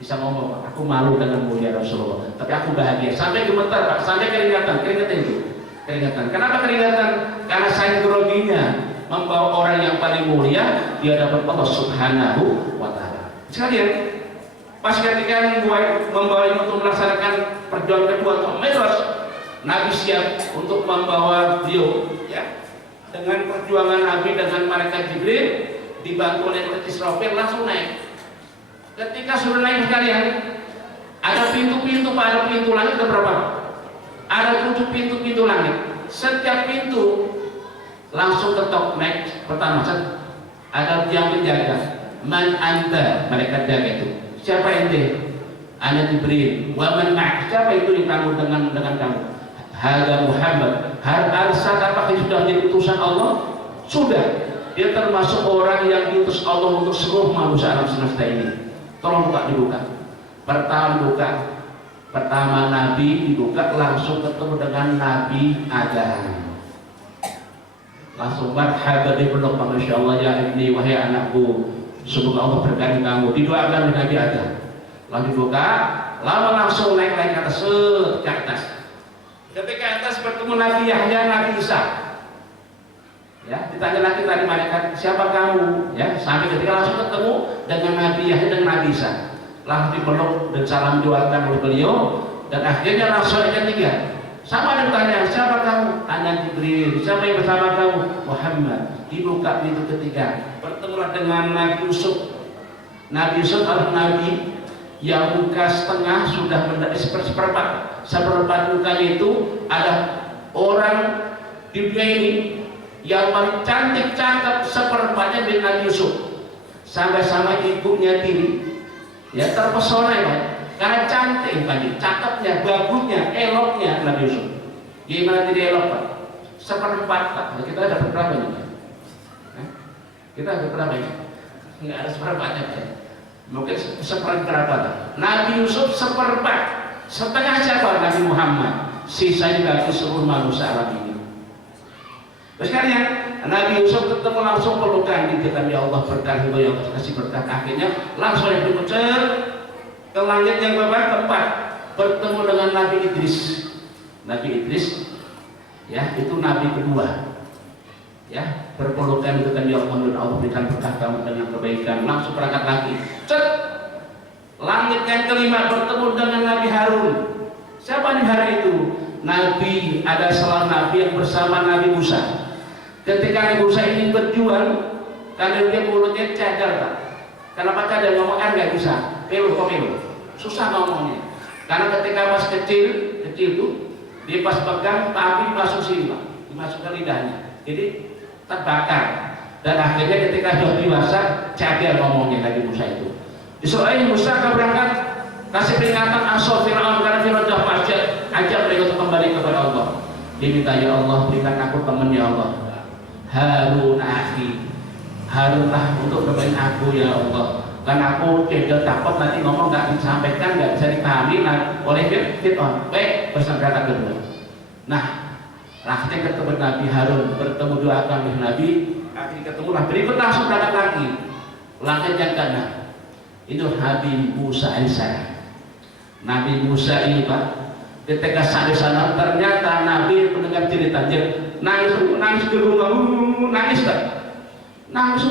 Bisa ngomong, Pak, aku malu denganmu ya Rasulullah. Tapi aku bahagia. Sampai gemetar, Pak, sampai keringat itu. Keringatan. Kenapa keringatan? Karena saya groginya membawa orang yang paling mulia di hadapan Allah Subhanahu wa Ta'ala. Sekalian, pas ketika membawa untuk melaksanakan perjuangan kedua atau Mi'raj, Nabi siap untuk membawa beliau, ya, dengan perjuangan Nabi dengan malaikat Jibril dibantu oleh malaikat Israfil langsung naik. Ketika sudah naik sekalian, ada pintu-pintu, pada pintu langit ada berapa? Ada 7 pintu-pintu langit. Setiap pintu langsung ketok naik. Pertama, ada yang menjaga. Man anta, mereka jaga itu. Siapa ente? Ana Jibril. Wa man ma'ak, siapa itu yang kamu dengan kamu? Hada Muhammad. Hal arsal, apakah sudah menjadi utusan Allah? Sudah. Dia termasuk orang yang diutus Allah untuk seluruh manusia alam semesta ini. Tolong dibuka. Pertama Nabi dibuka, langsung ketemu dengan Nabi Adam. Langsung marhaba dipeluk, Masya Allah ya ibni, wahai anakku, semoga Allah berkahi kamu. Didoakan oleh Nabi Adam. Lalu dibuka, lalu langsung naik ke atas, ke atas. Ketika atas bertemu Nabi Yahya, Nabi Isa. Ya, ditanya lagi tadi malaikat, siapa kamu? Ya, sampai ketika langsung ketemu dengan Nabi Yahya dan Nabi Isa. Langsung dipeluk dan salam doakan oleh beliau, dan akhirnya langsung ayat 3. Sama ditanya, siapa kamu? Ana Jibril. Siapa yang bersama kamu? Muhammad. Dibuka pintu ketiga, bertemulah dengan Nabi Yusuf. Nabi Yusuf adalah Nabi yang muka setengah sudah menjadi seperempat mukanya itu ada orang di dunia ini yang paling cantik cakep seperempatnya dengan Nabi Yusuf. Sampai-sama ibunya tiri, ya, terpesona ya, karena cantik tadi, cakepnya, bagusnya, eloknya Nabi Yusuf. Gimana tidak elok, Pak? Seperempat, Pak. Kita dapat berapa ini? Kita dapat berapa ini? Enggak ada seperempatnya, Pak. Mungkin seperempat. Nabi Yusuf seperempat. Setengah siapa? Nabi Muhammad. Sisanya bagus seluruh manusia alam ini. Terus sekalian, Nabi Yusuf ketemu langsung pelukan di dekat ya Allah, berkah ya Allah, kasih berkah. Akhirnya langsung diputar ke langit yang keempat, bertemu dengan Nabi Idris. Nabi Idris, ya, itu Nabi kedua. Ya, berpelukan dengan ya Allah, berikan berkah kamu dengan kebaikan. Langsung berangkat lagi. Cet, langit yang kelima bertemu dengan Nabi Harun. Siapa Nabi Harun itu? Nabi, ada salah Nabi yang bersama Nabi Musa. Ketika Nabi Musa ingin berjuang, karena dia mulutnya cadar, Pak. Kenapa cadar? Ngomong nggak bisa. Pelu. Susah ngomongnya. Karena ketika pas kecil itu, dia pas pegang, tapi masuk sini, Pak. Dimasuk ke lidahnya. Jadi terbakar. Dan akhirnya ketika sudah dewasa, cadar ngomongnya Nabi Musa itu. Disuruh Musa berangkat, kasih peringatan asal Fir'aun, karena Fir'aun sudah ajak mereka untuk kembali kepada Allah. Diminta, ya Allah, berikan aku teman, ya Allah. Harun akhi, Harunlah untuk nemenin aku, ya Allah. Karena aku tidak takut nanti ngomong nggak disampaikan, nggak bisa dipahami oleh Fir'aun. Baik, bersangka kedua. Nah, akhirnya ketemu Nabi Harun, bertemu doakan oleh Nabi Akhirnya ketemulah, berikut langsung berangkat lagi. Langkah yang keenam itu Habib Musa alaihissalam. Nabi Musa ini Pak, ketika sampai sana ternyata Nabi mendengar cerita dia nangis gerung, nangis Pak, nangis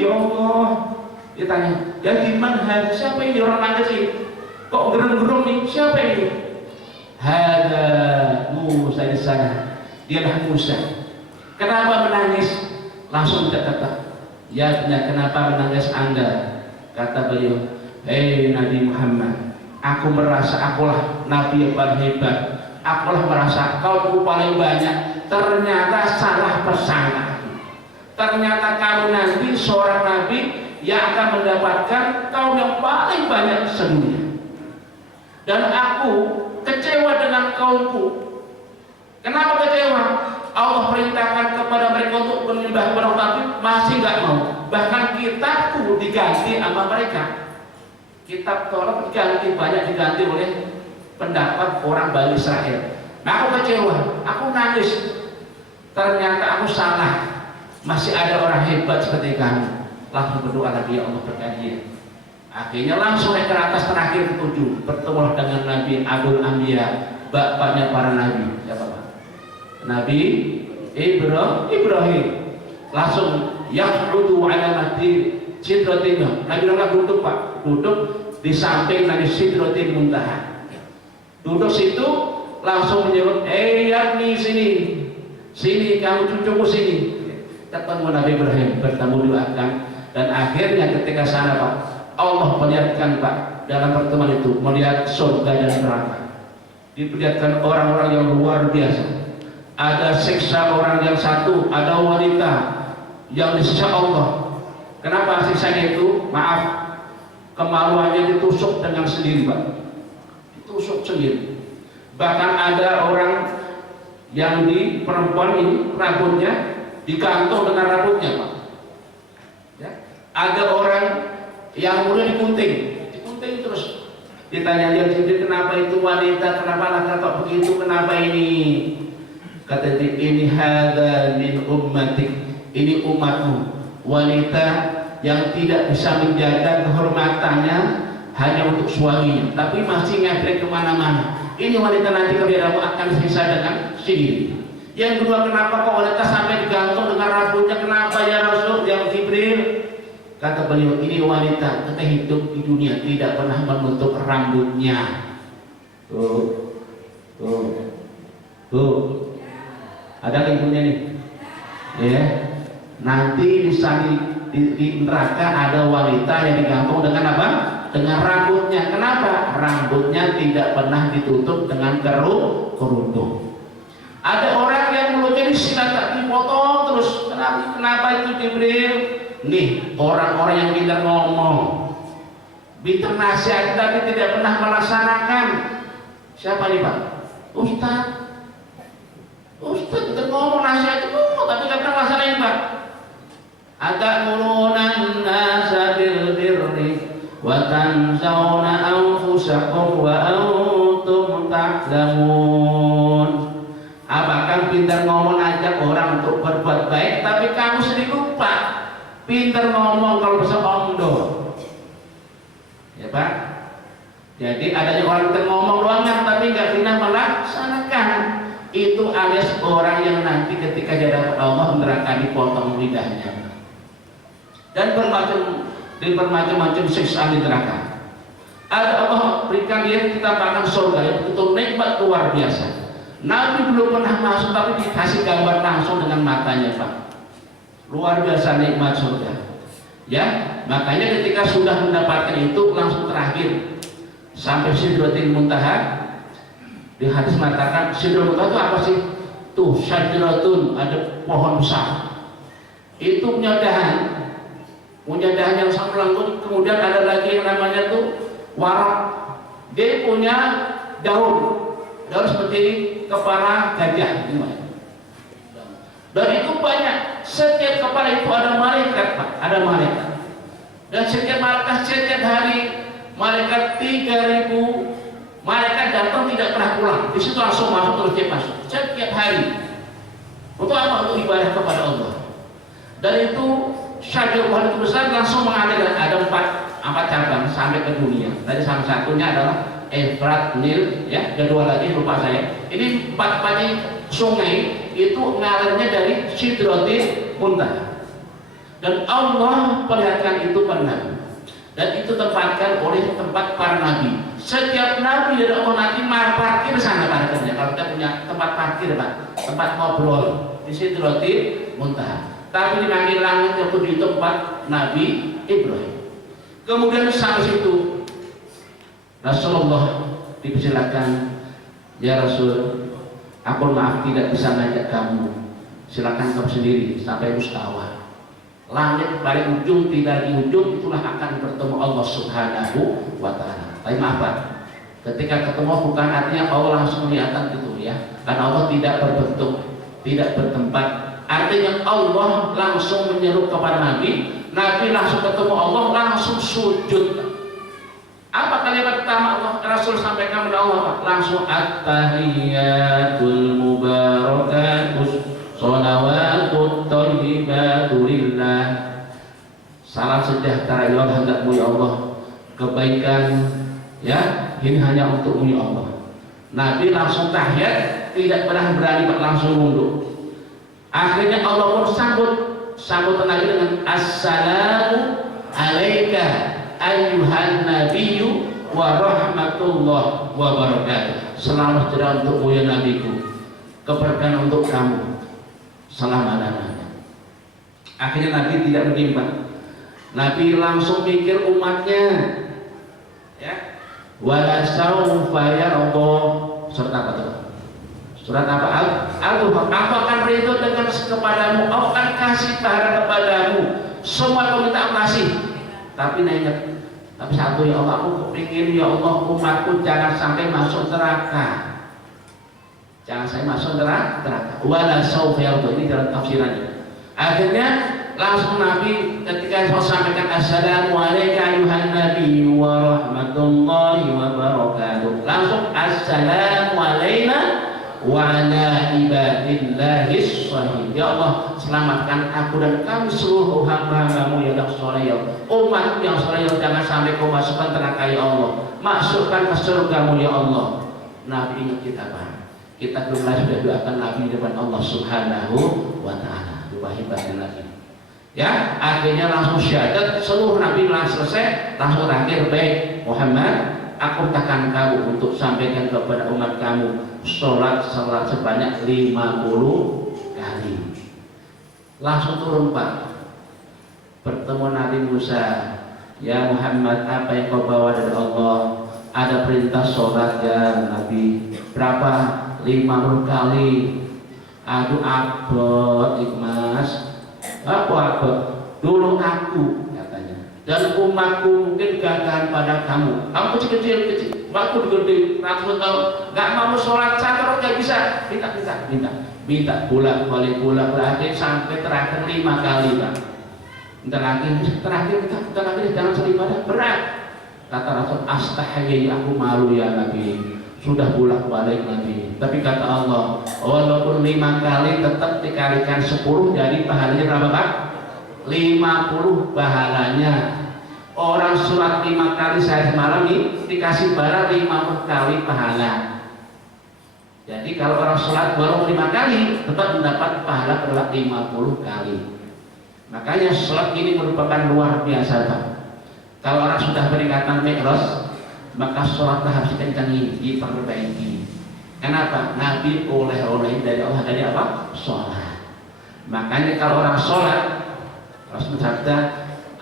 ya Allah. Ditanya, ya gimana? Siapa ini orang nangis ini? Kok gerung-gerung nih? Siapa ini? Hada Musa alaihissalam. Dialah Musa. Kenapa menangis? Langsung dia kata, ya kenapa menangis Anda? Kata beliau, hei Nabi Muhammad, aku merasa akulah Nabi yang paling hebat. Akulah merasa kaumku paling banyak. Ternyata salah persangka. Ternyata kamu nanti seorang Nabi yang akan mendapatkan kaum yang paling banyak sedunia. Dan aku kecewa dengan kaumku. Kenapa kecewa? Allah perintahkan kepada mereka untuk menyembah kepada Allah, masih nggak mau. Bahkan kitabku diganti sama mereka. Kitab Taurat banyak diganti oleh pendapat orang Bani Israel. Nah, aku kecewa, aku nangis. Ternyata aku salah. Masih ada orang hebat seperti kamu. Langsung berdoa lagi, ya Allah berkahi. Akhirnya langsung naik ke atas terakhir ketujuh, bertemu dengan Nabi Abdul Anbiya, bapaknya para nabi. Siapa Pak? Nabi Ibrahim. Langsung yaqudu ala mati sidratin. Nabi Allah duduk Pak, duduk di samping Nabi Sidratil Muntaha. Duduk situ langsung menyebut, Yarni sini kamu cucuku sini. Ketemu Nabi Ibrahim, bertemu doakan, dan akhirnya ketika sana Pak, Allah melihatkan Pak dalam pertemuan itu, melihat surga dan neraka. Diperlihatkan orang-orang yang luar biasa. Ada siksa orang yang satu, ada wanita yang disiksa Allah. Kenapa siksanya itu? Maaf, kemaluannya ditusuk dengan sendiri Pak. Ditusuk sendiri. Bahkan ada orang yang di perempuan ini rambutnya digantung dengan rambutnya Pak. Ya. Ada orang yang mulai digunting terus. Ditanya dia sendiri, kenapa itu wanita, kenapa laki-laki begitu, kenapa ini? Kata dia, ini hada min ummatik, ini umatmu, wanita yang tidak bisa menjaga kehormatannya hanya untuk suaminya, tapi masih ngabrik kemana-mana. Ini wanita nanti kalian akan sisa dengan sendiri. Yang kedua, kenapa kok wanita sampai digantung dengan rambutnya? Kenapa ya Rasul, yang Jibril? Kata beliau, ini wanita ketika hidup di dunia tidak pernah menutup rambutnya. Tuh. Ada ilmunya nih. Ya. Nanti di neraka ada wanita yang digantung dengan apa? Dengan rambutnya. Kenapa? Rambutnya tidak pernah ditutup dengan kerudung. Ada orang yang mulutnya disilat, tak dipotong terus. Kenapa itu Jibril? Nih, orang-orang yang pintar ngomong, pintar nasihat tapi tidak pernah melaksanakan. Siapa nih Pak? Ustaz kita ngomong nasihat itu, tapi tidak pernah melaksanakan Pak. Atamuruna an-nasa bil birri wa tansawna anfusakum wa antum ta'lamun. Apakah pintar ngomong ajak orang untuk berbuat baik, tapi kamu sendiri lupa. Pintar ngomong kalau bisa omdo, ya Pak. Jadi adanya orang pintar ngomong doang tapi nggak pernah melaksanakan. Itu alias orang yang nanti ketika dia dapat Allah neraka dipotong lidahnya. Dan bermacam-macam siksa di neraka. Ada Allah berikan dia kita makan surga yang betul nikmat luar biasa. Nabi belum pernah masuk tapi dikasih gambar langsung dengan matanya Pak. Luar biasa nikmat surga. Ya, makanya ketika sudah mendapatkan itu langsung terakhir sampai Sidratil Muntaha. Di hadis mengatakan Sidratul Muntaha itu apa sih? Tuh syajratun, ada pohon besar. Itu punya dahan yang sangat melengkung. Kemudian ada lagi yang namanya tuh warak. Dia punya daun seperti kepala gajah. Dan itu banyak. Setiap kepala itu ada malaikat Pak, ada malaikat. Dan setiap malaikat setiap hari malaikat 3.000 malaikat datang tidak pernah pulang. Di situ langsung masuk terus dia masuk setiap hari. Untuk apa? Untuk ibadah kepada Allah. Dan itu syajar pohon itu besar langsung mengalir, ada empat cabang sampai ke dunia. Tadi salah satunya adalah Efrat, Nil, ya, kedua lagi lupa saya. Ini empat-empatnya sungai itu ngalirnya dari Sidratil Muntaha. Dan Allah perlihatkan itu pada Nabi. Dan itu tempatkan oleh tempat para nabi. Setiap nabi dari Allah nanti parkir sana parkirnya. Kalau kita punya tempat parkir, Pak, tempat ngobrol di Sidratil Muntaha. Tapi di langit langit waktu di tempat Nabi Ibrahim. Kemudian sampai situ Rasulullah dipersilakan, ya Rasul, aku maaf tidak bisa ngajak kamu, silakan kamu sendiri sampai Mustawa. Langit paling ujung tidak di ujung itulah akan bertemu Allah Subhanahu wa Ta'ala. Tapi maaf Pak, ketika ketemu bukan artinya Allah langsung kelihatan gitu ya, karena Allah tidak berbentuk, tidak bertempat. Artinya Allah langsung menyeru kepada Nabi, Nabi langsung ketemu Allah, langsung sujud. Apa kalimat pertama Allah Rasul sampaikan kepada Allah? Langsung at-tahiyatul mubarakatus sholawatut thayyibatu lillah. Salam sejahtera ya Allah, hendakmu ya Allah, kebaikan ya ini hanya untukmu ya Allah. Nabi langsung tahiyat, tidak pernah berani langsung mundur. Akhirnya Allah pun sambut Nabi dengan assalamu alaika ayyuhan nabiyyu wa rahmatullah wa barakatuh. Selamat sejahtera untukmu ya nabiku, keberkahan untuk kamu, selama-lamanya. Akhirnya Nabi tidak menyimpang. Nabi langsung mikir umatnya, ya. Wala saufa yarda, surat apa tuh? Surat apa? Al-Duha. Aku akan ridho dengan kepadamu, aku akan kasih pahala kepadamu, semua kau minta kasih. Tapi ingat, tapi satu ya Allah, aku ingin ya Allah umatku jangan sampai masuk neraka. Jangan sampai masuk neraka. Wala saufa yarda, ini dalam tafsirannya. Akhirnya langsung Nabi ketika saya sampaikan assalamu alayka ayuhan nabi wa rahmatullahi wa barakatuh, langsung assalamu alayna wa ala ibadillahis shalihin. Ya Allah, selamatkan aku dan kami seluruh hamba-Mu ya Allah soleh, umat yang soleh, jangan sampai kau masukkan neraka ya Allah, masukkan ke surga-Mu ya Allah. Nabi ingat kita Pak, kita belum lagi sudah doakan Nabi di depan Allah Subhanahu wa Ta'ala. Doa hebatnya Nabi. Ya, akhirnya langsung syahadat, seluruh Nabi langsung selesai, langsung terakhir, baik Muhammad, aku takkan kamu untuk sampaikan kepada umat kamu sholat sebanyak 50 kali. Langsung turun Pak, bertemu Nabi Musa, ya Muhammad, apa yang kau bawa dari Allah? Ada perintah sholat ya Nabi, berapa? 50 kali. Aduh abot Mas, apa abot? Dulu aku katanya, dan umatku mungkin gagahan pada kamu. Kamu kecil, waktu gede, ratus tahun, nggak mau sholat satu nggak bisa, minta bolak-balik sampai terakhir 5 kali Pak. Terakhir jangan seribadah berat. Kata Rasul, astahyi, aku malu ya Nabi. Sudah bolak-balik Nabi. Tapi kata Allah, walaupun 5 kali tetap dikalikan 10, jadi pahalanya berapa Pak? 50 pahalanya. Orang sholat 5 kali sehari semalam nih dikasih pahala 50 kali pahala. Jadi kalau orang sholat baru 5 kali tetap mendapat pahala berapa? 50 kali. Makanya sholat ini merupakan luar biasa Pak. Kalau orang sudah peringatan Mi'raj, maka sholatnya harus dikencangin, diperbaiki. Kenapa? Nabi oleh-oleh dari Allah dari apa? Sholat. Makanya kalau orang sholat, Rasul bersabda,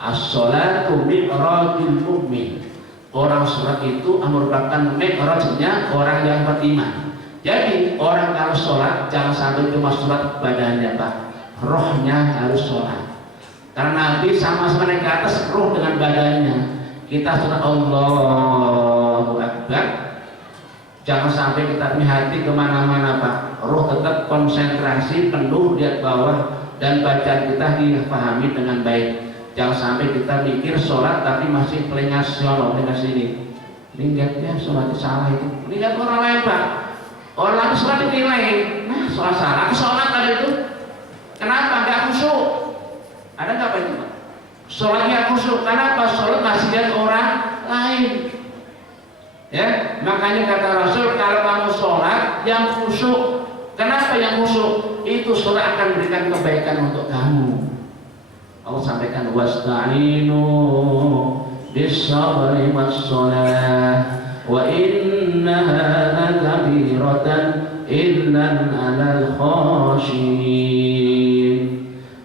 as-sholatu mi'rajul mu'min. Orang sholat itu merupakan mi'rajnya orang yang beriman. Jadi orang kalau sholat jangan sampai cuma sholat badannya Pak, rohnya harus sholat. Karena Nabi sama-sama naik ke atas roh dengan badannya. Kita sholat Allahu Akbar, jangan sampai kita punya hati kemana-mana Pak. Roh tetap konsentrasi penuh lihat bawah dan bacaan kita dipahami dengan baik. Jangan sampai kita mikir sholat tapi masih pelingasional sini. Lihat ya sholat salah itu. Lihat orang lain Pak. Orang lain sholat dinilai. Nah sholat salah, sholat tadi itu. Kenapa nggak khusyuk? Ada nggak Pak itu Pak? Sholatnya khusyuk, kenapa? Sholat masih dari orang lain. Ya, makanya kata Rasul, kalau kamu sholat yang khusyuk. Kenapa yang khusyuk? Itu sholat akan berikan kebaikan untuk kamu. Allah sampaikan wasta'inu bis-sabri was-shalah wa innaha lakabiratan illa 'alal khashiyin.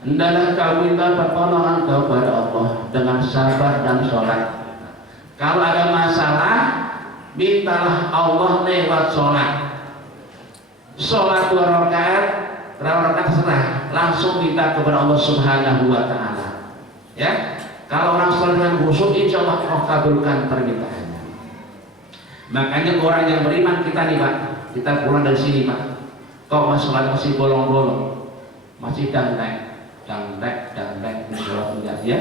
Hendaklah kau minta pertolongan kepada Allah dengan sabar dan sholat. Kalau ada masalah, mintalah Allah lewat sholat. Sholat 2 rakaat, terserah, langsung minta kepada Allah Subhanahu wa Ta'ala. Ya, kalau orang sholat dengan khusyuk, insya Allah Allah kabulkan permintaannya. Makanya orang yang beriman kita nih Pak, kita pulang dari sini Pak, kok sholat masih bolong-bolong, masih dangdek, ya,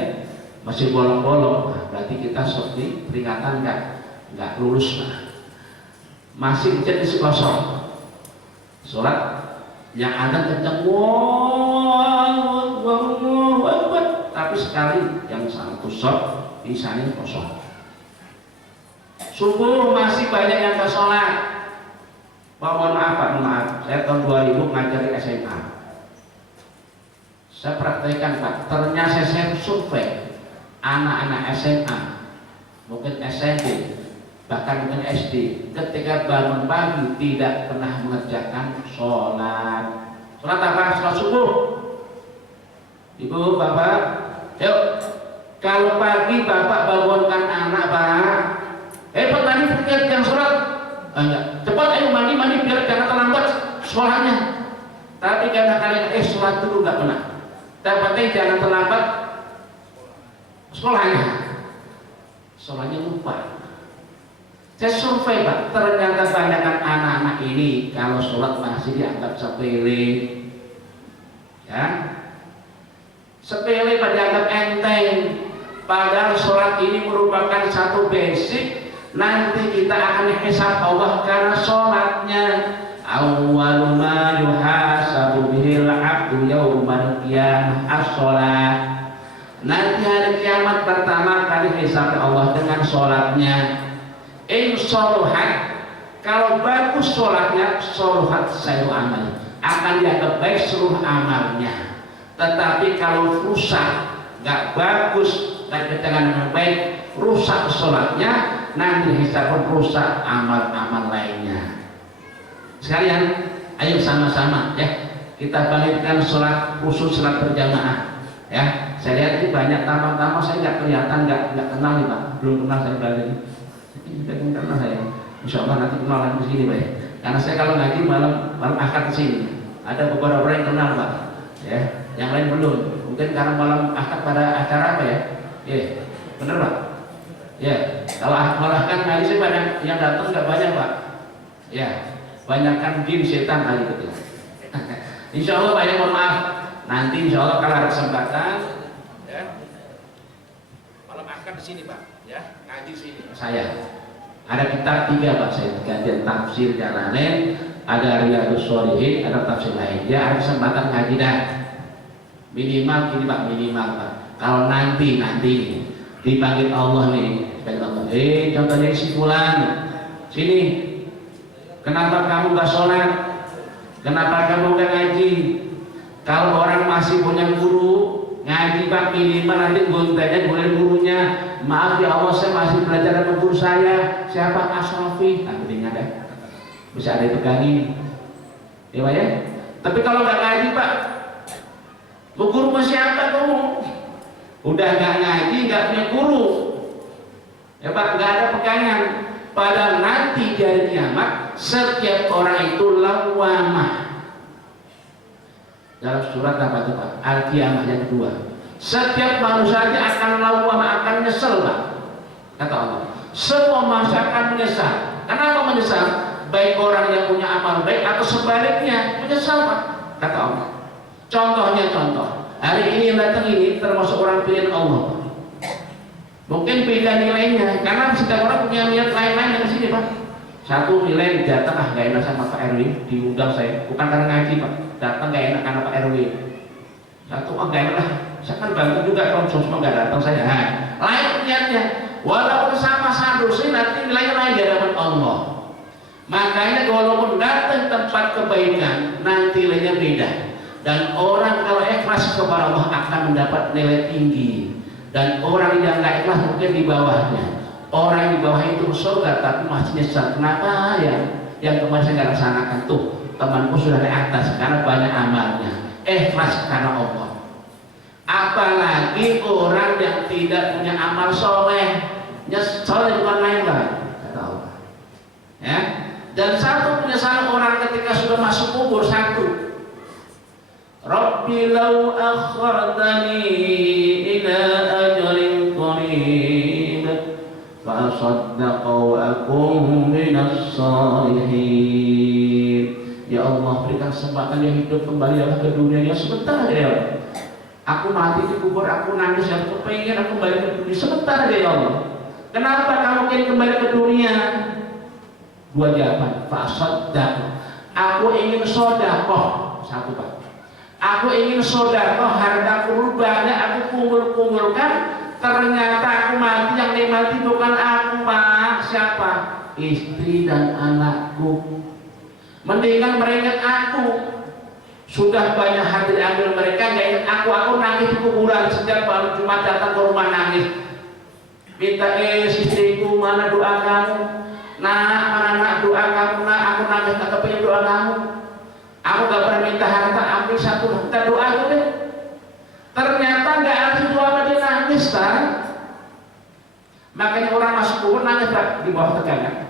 masih bolong-bolong, berarti kita seperti peringatan nggak lulus Pak. Masih jadi kosong. Sholat yang ada kencang, tapi sekali yang satu shot misalnya kosong. Subuh masih banyak yang ke sholat. Pak, mohon maaf, saya tahun 2000 ngajar di SMA. Saya praktekkan Pak, ternyata saya survei anak-anak SMA, mungkin SMP, bahkan mungkin SD, ketika bangun pagi tidak pernah mengerjakan sholat. Sholat apa? Sholat subuh. Ibu, bapak, yuk. Kalau pagi bapak bangunkan anak Pak, Pak tadi kerjakan sholat. Enggak, cepat ayo mandi biar jangan terlambat sholatnya. Tapi karena kalian sholat dulu nggak pernah. Dapatnya jangan terlambat sekolahnya. Sholatnya lupa. Saya survei Pak, ternyata kebanyakan anak-anak ini kalau sholat masih dianggap sepele, ya, sepele pada dianggap enteng. Padahal sholat ini merupakan satu basic. Nanti kita akan hisab Allah karena sholatnya. Awwalu ma yuhasabu bihil abdu yaumal qiyamah as-sholat. Nanti hari kiamat pertama kali hisab Allah dengan sholatnya. Insoluhat, kalau bagus sholatnya, soluhat sayu amal, akan dianggap baik seluruh amalnya. Tetapi kalau rusak, nggak bagus dan dengan baik, rusak sholatnya, nanti hisab pun rusak amal-amal lainnya. Sekalian, ayo sama-sama ya, kita bangkitkan sholat khusus, sholat berjamaah. Ya, saya lihat ini banyak tamu-tamu saya nggak kelihatan, nggak kenal nih Pak, belum kenal saya balik. Tidak kenal saya. Insya Allah nanti kenalan di sini Pak. Karena saya kalau ngaji malam akad di sini. Ada beberapa orang yang kenal Pak. Ya, yang lain belum. Mungkin karena malam akad pada acara apa ya? Ya, benar Pak. Ya, kalau malah kan ngaji saya banyak yang datang nggak banyak Pak. Ya. Banyakkan jin setan kali gitu. Insya Allah Pak ya, mohon maaf. Nanti insya Allah kalau ada kesempatan, ya, malam akad di sini Pak, ya, ngaji sini. Saya ada kitab 3 Pak, saya gantian tafsir Jalalain, ada Riyadhus Shalihin, ada tafsir lain. Ya, ada kesempatan ngaji dah. Minimal gini Pak, minimal Pak. Kalau nanti dipanggil Allah nih, contohnya si fulan, sini. Kenapa kamu gak sholat? Kenapa kamu gak ngaji? Kalau orang masih punya guru, ngaji Pak minimal nanti gontanya boleh gurunya. Maaf ya Allah, saya masih belajar sama guru saya. Siapa? Asrofi. Nah, ini ada. Bisa ada dipegangin. Ya Pak ya? Tapi kalau gak ngaji Pak, guru masih apa kamu? Udah gak ngaji, gak punya guru. Ya Pak, gak ada pegangan. Pada nanti di hari kiamat setiap orang itu lawamah. Dalam surat apa itu Pak? Al-Qiyamah yang kedua. Setiap manusia akan lawamah, akan nyesel Pak. Kata Allah. Semua manusia akan menyesal. Kenapa menyesal? Baik orang yang punya amal baik atau sebaliknya menyesal Pak. Kata Allah. Contohnya hari ini yang datang ini termasuk orang pilihan Allah. Mungkin beda nilainya, karena setiap orang punya niat lain-lain dari sini Pak. Satu nilai datang gak enak sama Pak RW, diundang saya, bukan karena ngaji Pak, datang gak enak karena Pak RW. Satu gak enak lah, saya kan bantu juga kalau semua nggak datang saya. Nah, lain niatnya, walaupun sama-sama dosa nanti nilainya lain di hadapan Allah. Makanya walaupun datang tempat kebaikan nanti nilainya beda. Dan orang kalau ikhlas kepada Allah akan mendapat nilai tinggi. Dan orang yang nggak ikhlas mungkin di bawahnya. Orang di bawah itu surga tapi masih nyesal. Kenapa ya? Yang kemarin saya nggak laksanakan tuh. Temanku sudah di atas karena banyak amalnya. Ikhlas karena Allah. Apalagi orang yang tidak punya amal soleh, soleh bukan main lah, nggak tahu. Ya. Dan satu penyesalan orang ketika sudah masuk kubur satu. Rabbi law akhartani ila ajalin qarib fa asaddaqa wa akum minas salihin. Ya Allah, berikan kesempatan yang hidup kembali ke dunia yang sebentar ya Allah. Aku mati di kubur, aku nangis, aku pengen aku kembali ke dunia sebentar ya Allah. Kenapa kamu ingin kembali ke dunia? Dua jawaban. Fasaddaq. Aku ingin sedekah. Satu Pak. Aku ingin sedekah, hartaku banyak aku kumpul-kumpulkan. Ternyata aku mati, yang mati bukan aku Pak. Siapa? Istri dan anakku. Mendingan mereka aku. Sudah banyak hati diambil mereka, nggak ingat aku nangis di kuburan sejak baru Jumat datang ke rumah nangis. Minta istriku mana doa kamu? Nah, mana doa kamu? Nah, aku nangis tak kepengen doa kamu. Aku gak pernah minta harta, ambil satu minta doa itu deh. Ternyata nggak ada doa dia nangis kan? Makanya orang masuk kubur nangis Pak, di bawah tekanan.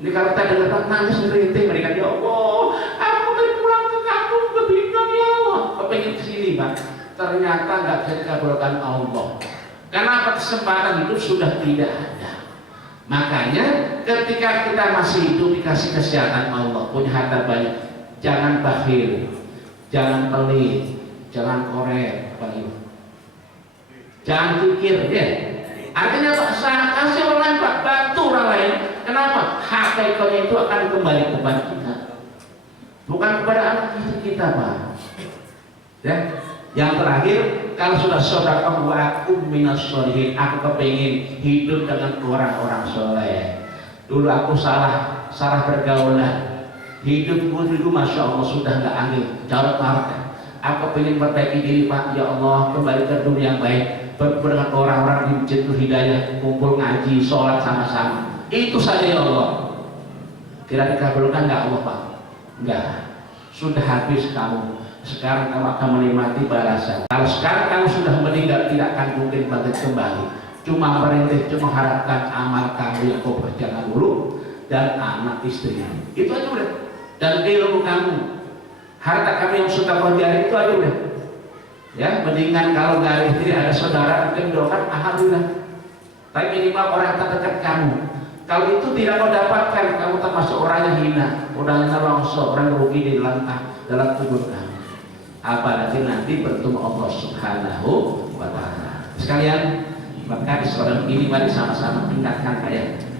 Ini kalau kita dengar nangis merintih mereka, ya Allah, aku pengen pulang ke kampung, kebingung ya Allah. Kepengen kesini Pak. Ternyata nggak bisa dikabulkan Allah. Karena kesempatan itu sudah tidak ada. Makanya ketika kita masih hidup dikasih kesehatan Allah, punya harta banyak, jangan bakhil, jangan pelit, jangan korek, jangan pikir ya. Artinya Pak, kasih orang lain Pak, bantu orang lain. Kenapa? Hakikatnya itu akan kembali kepada kita, bukan kepada anak kita Pak. Ya. Yang terakhir, kalau sudah sedekah wa akum minas sholihin, aku kepingin hidup dengan orang-orang soleh. Dulu aku salah pergaulan, hidupku dulu masya Allah sudah nggak angin, jauh marah. Aku pengen perbaiki diri Pak, ya Allah, kembali ke dunia yang baik, bertemu dengan orang-orang di masjid hidayah, kumpul ngaji, sholat sama-sama. Itu saja ya Allah. Kira dikabulkan nggak Allah Pak? Nggak. Sudah habis kamu. Sekarang kamu akan menikmati balasan. Kalau sekarang kamu sudah meninggal, tidak akan mungkin bangkit kembali. Cuma merintih, cuma harapkan amal kamu yang kau kerjakan dulu dan anak istri. Itu aja udah. Dan ilmu kamu, harta kamu yang sudah kau jari itu aja udah. Ya, mendingan kalau nggak ada istri, ada saudara mungkin doakan, alhamdulillah. Tapi minimal orang terdekat kamu. Kalau itu tidak kau dapatkan, kamu termasuk orang yang hina, orang yang longsor, orang rugi di dalam kubur kamu. Apalagi nanti bertemu Allah Subhanahu wa Ta'ala. Sekalian, maka di sholat ini mari sama-sama tingkatkan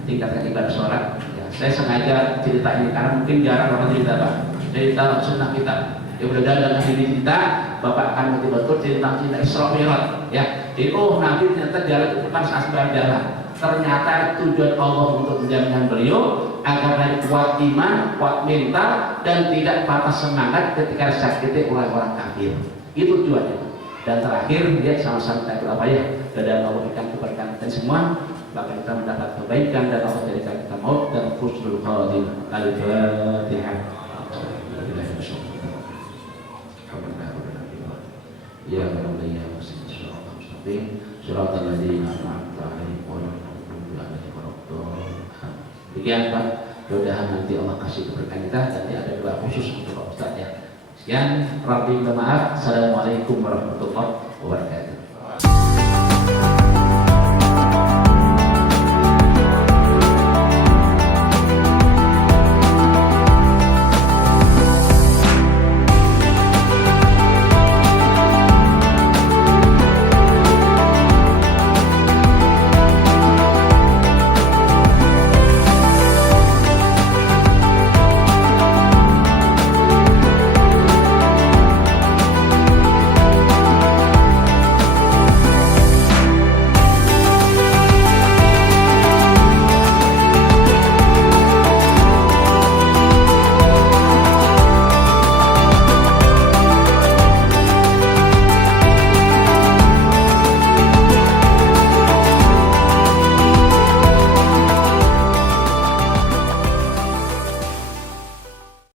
ibadah sholat. Ya, saya sengaja cerita ini karena mungkin jarang orang cerita Pak. Cerita sunnah kita. Ya mudah-mudahan dengan ini kita Bapak akan betul-betul cerita Isra Mi'raj. Ya, jadi Nabi ternyata jalan itu bukan sekedar jalan. Ternyata tujuan Allah untuk menjaminkan beliau agar naik kuat iman, kuat mental, dan tidak patah semangat ketika disakiti oleh orang kafir. Itu tujuannya. Dan terakhir, dia sama-sama kita apa ya? Dan Allah berikan keberkahan dan semua, bahkan kita mendapat kebaikan dan Allah jadikan kita maut dan husnul khatimah. Al-Fatihah. Ya Allah ya Muslim. Suratul ladzina an'amta 'alaihim demikian Pak, mudah-mudahan nanti Allah kasih keberkahan kita. Dan ada doa khusus untuk Pak Ustaz ya. Sekian, Rabbi maaf. Assalamualaikum warahmatullahi wabarakatuh.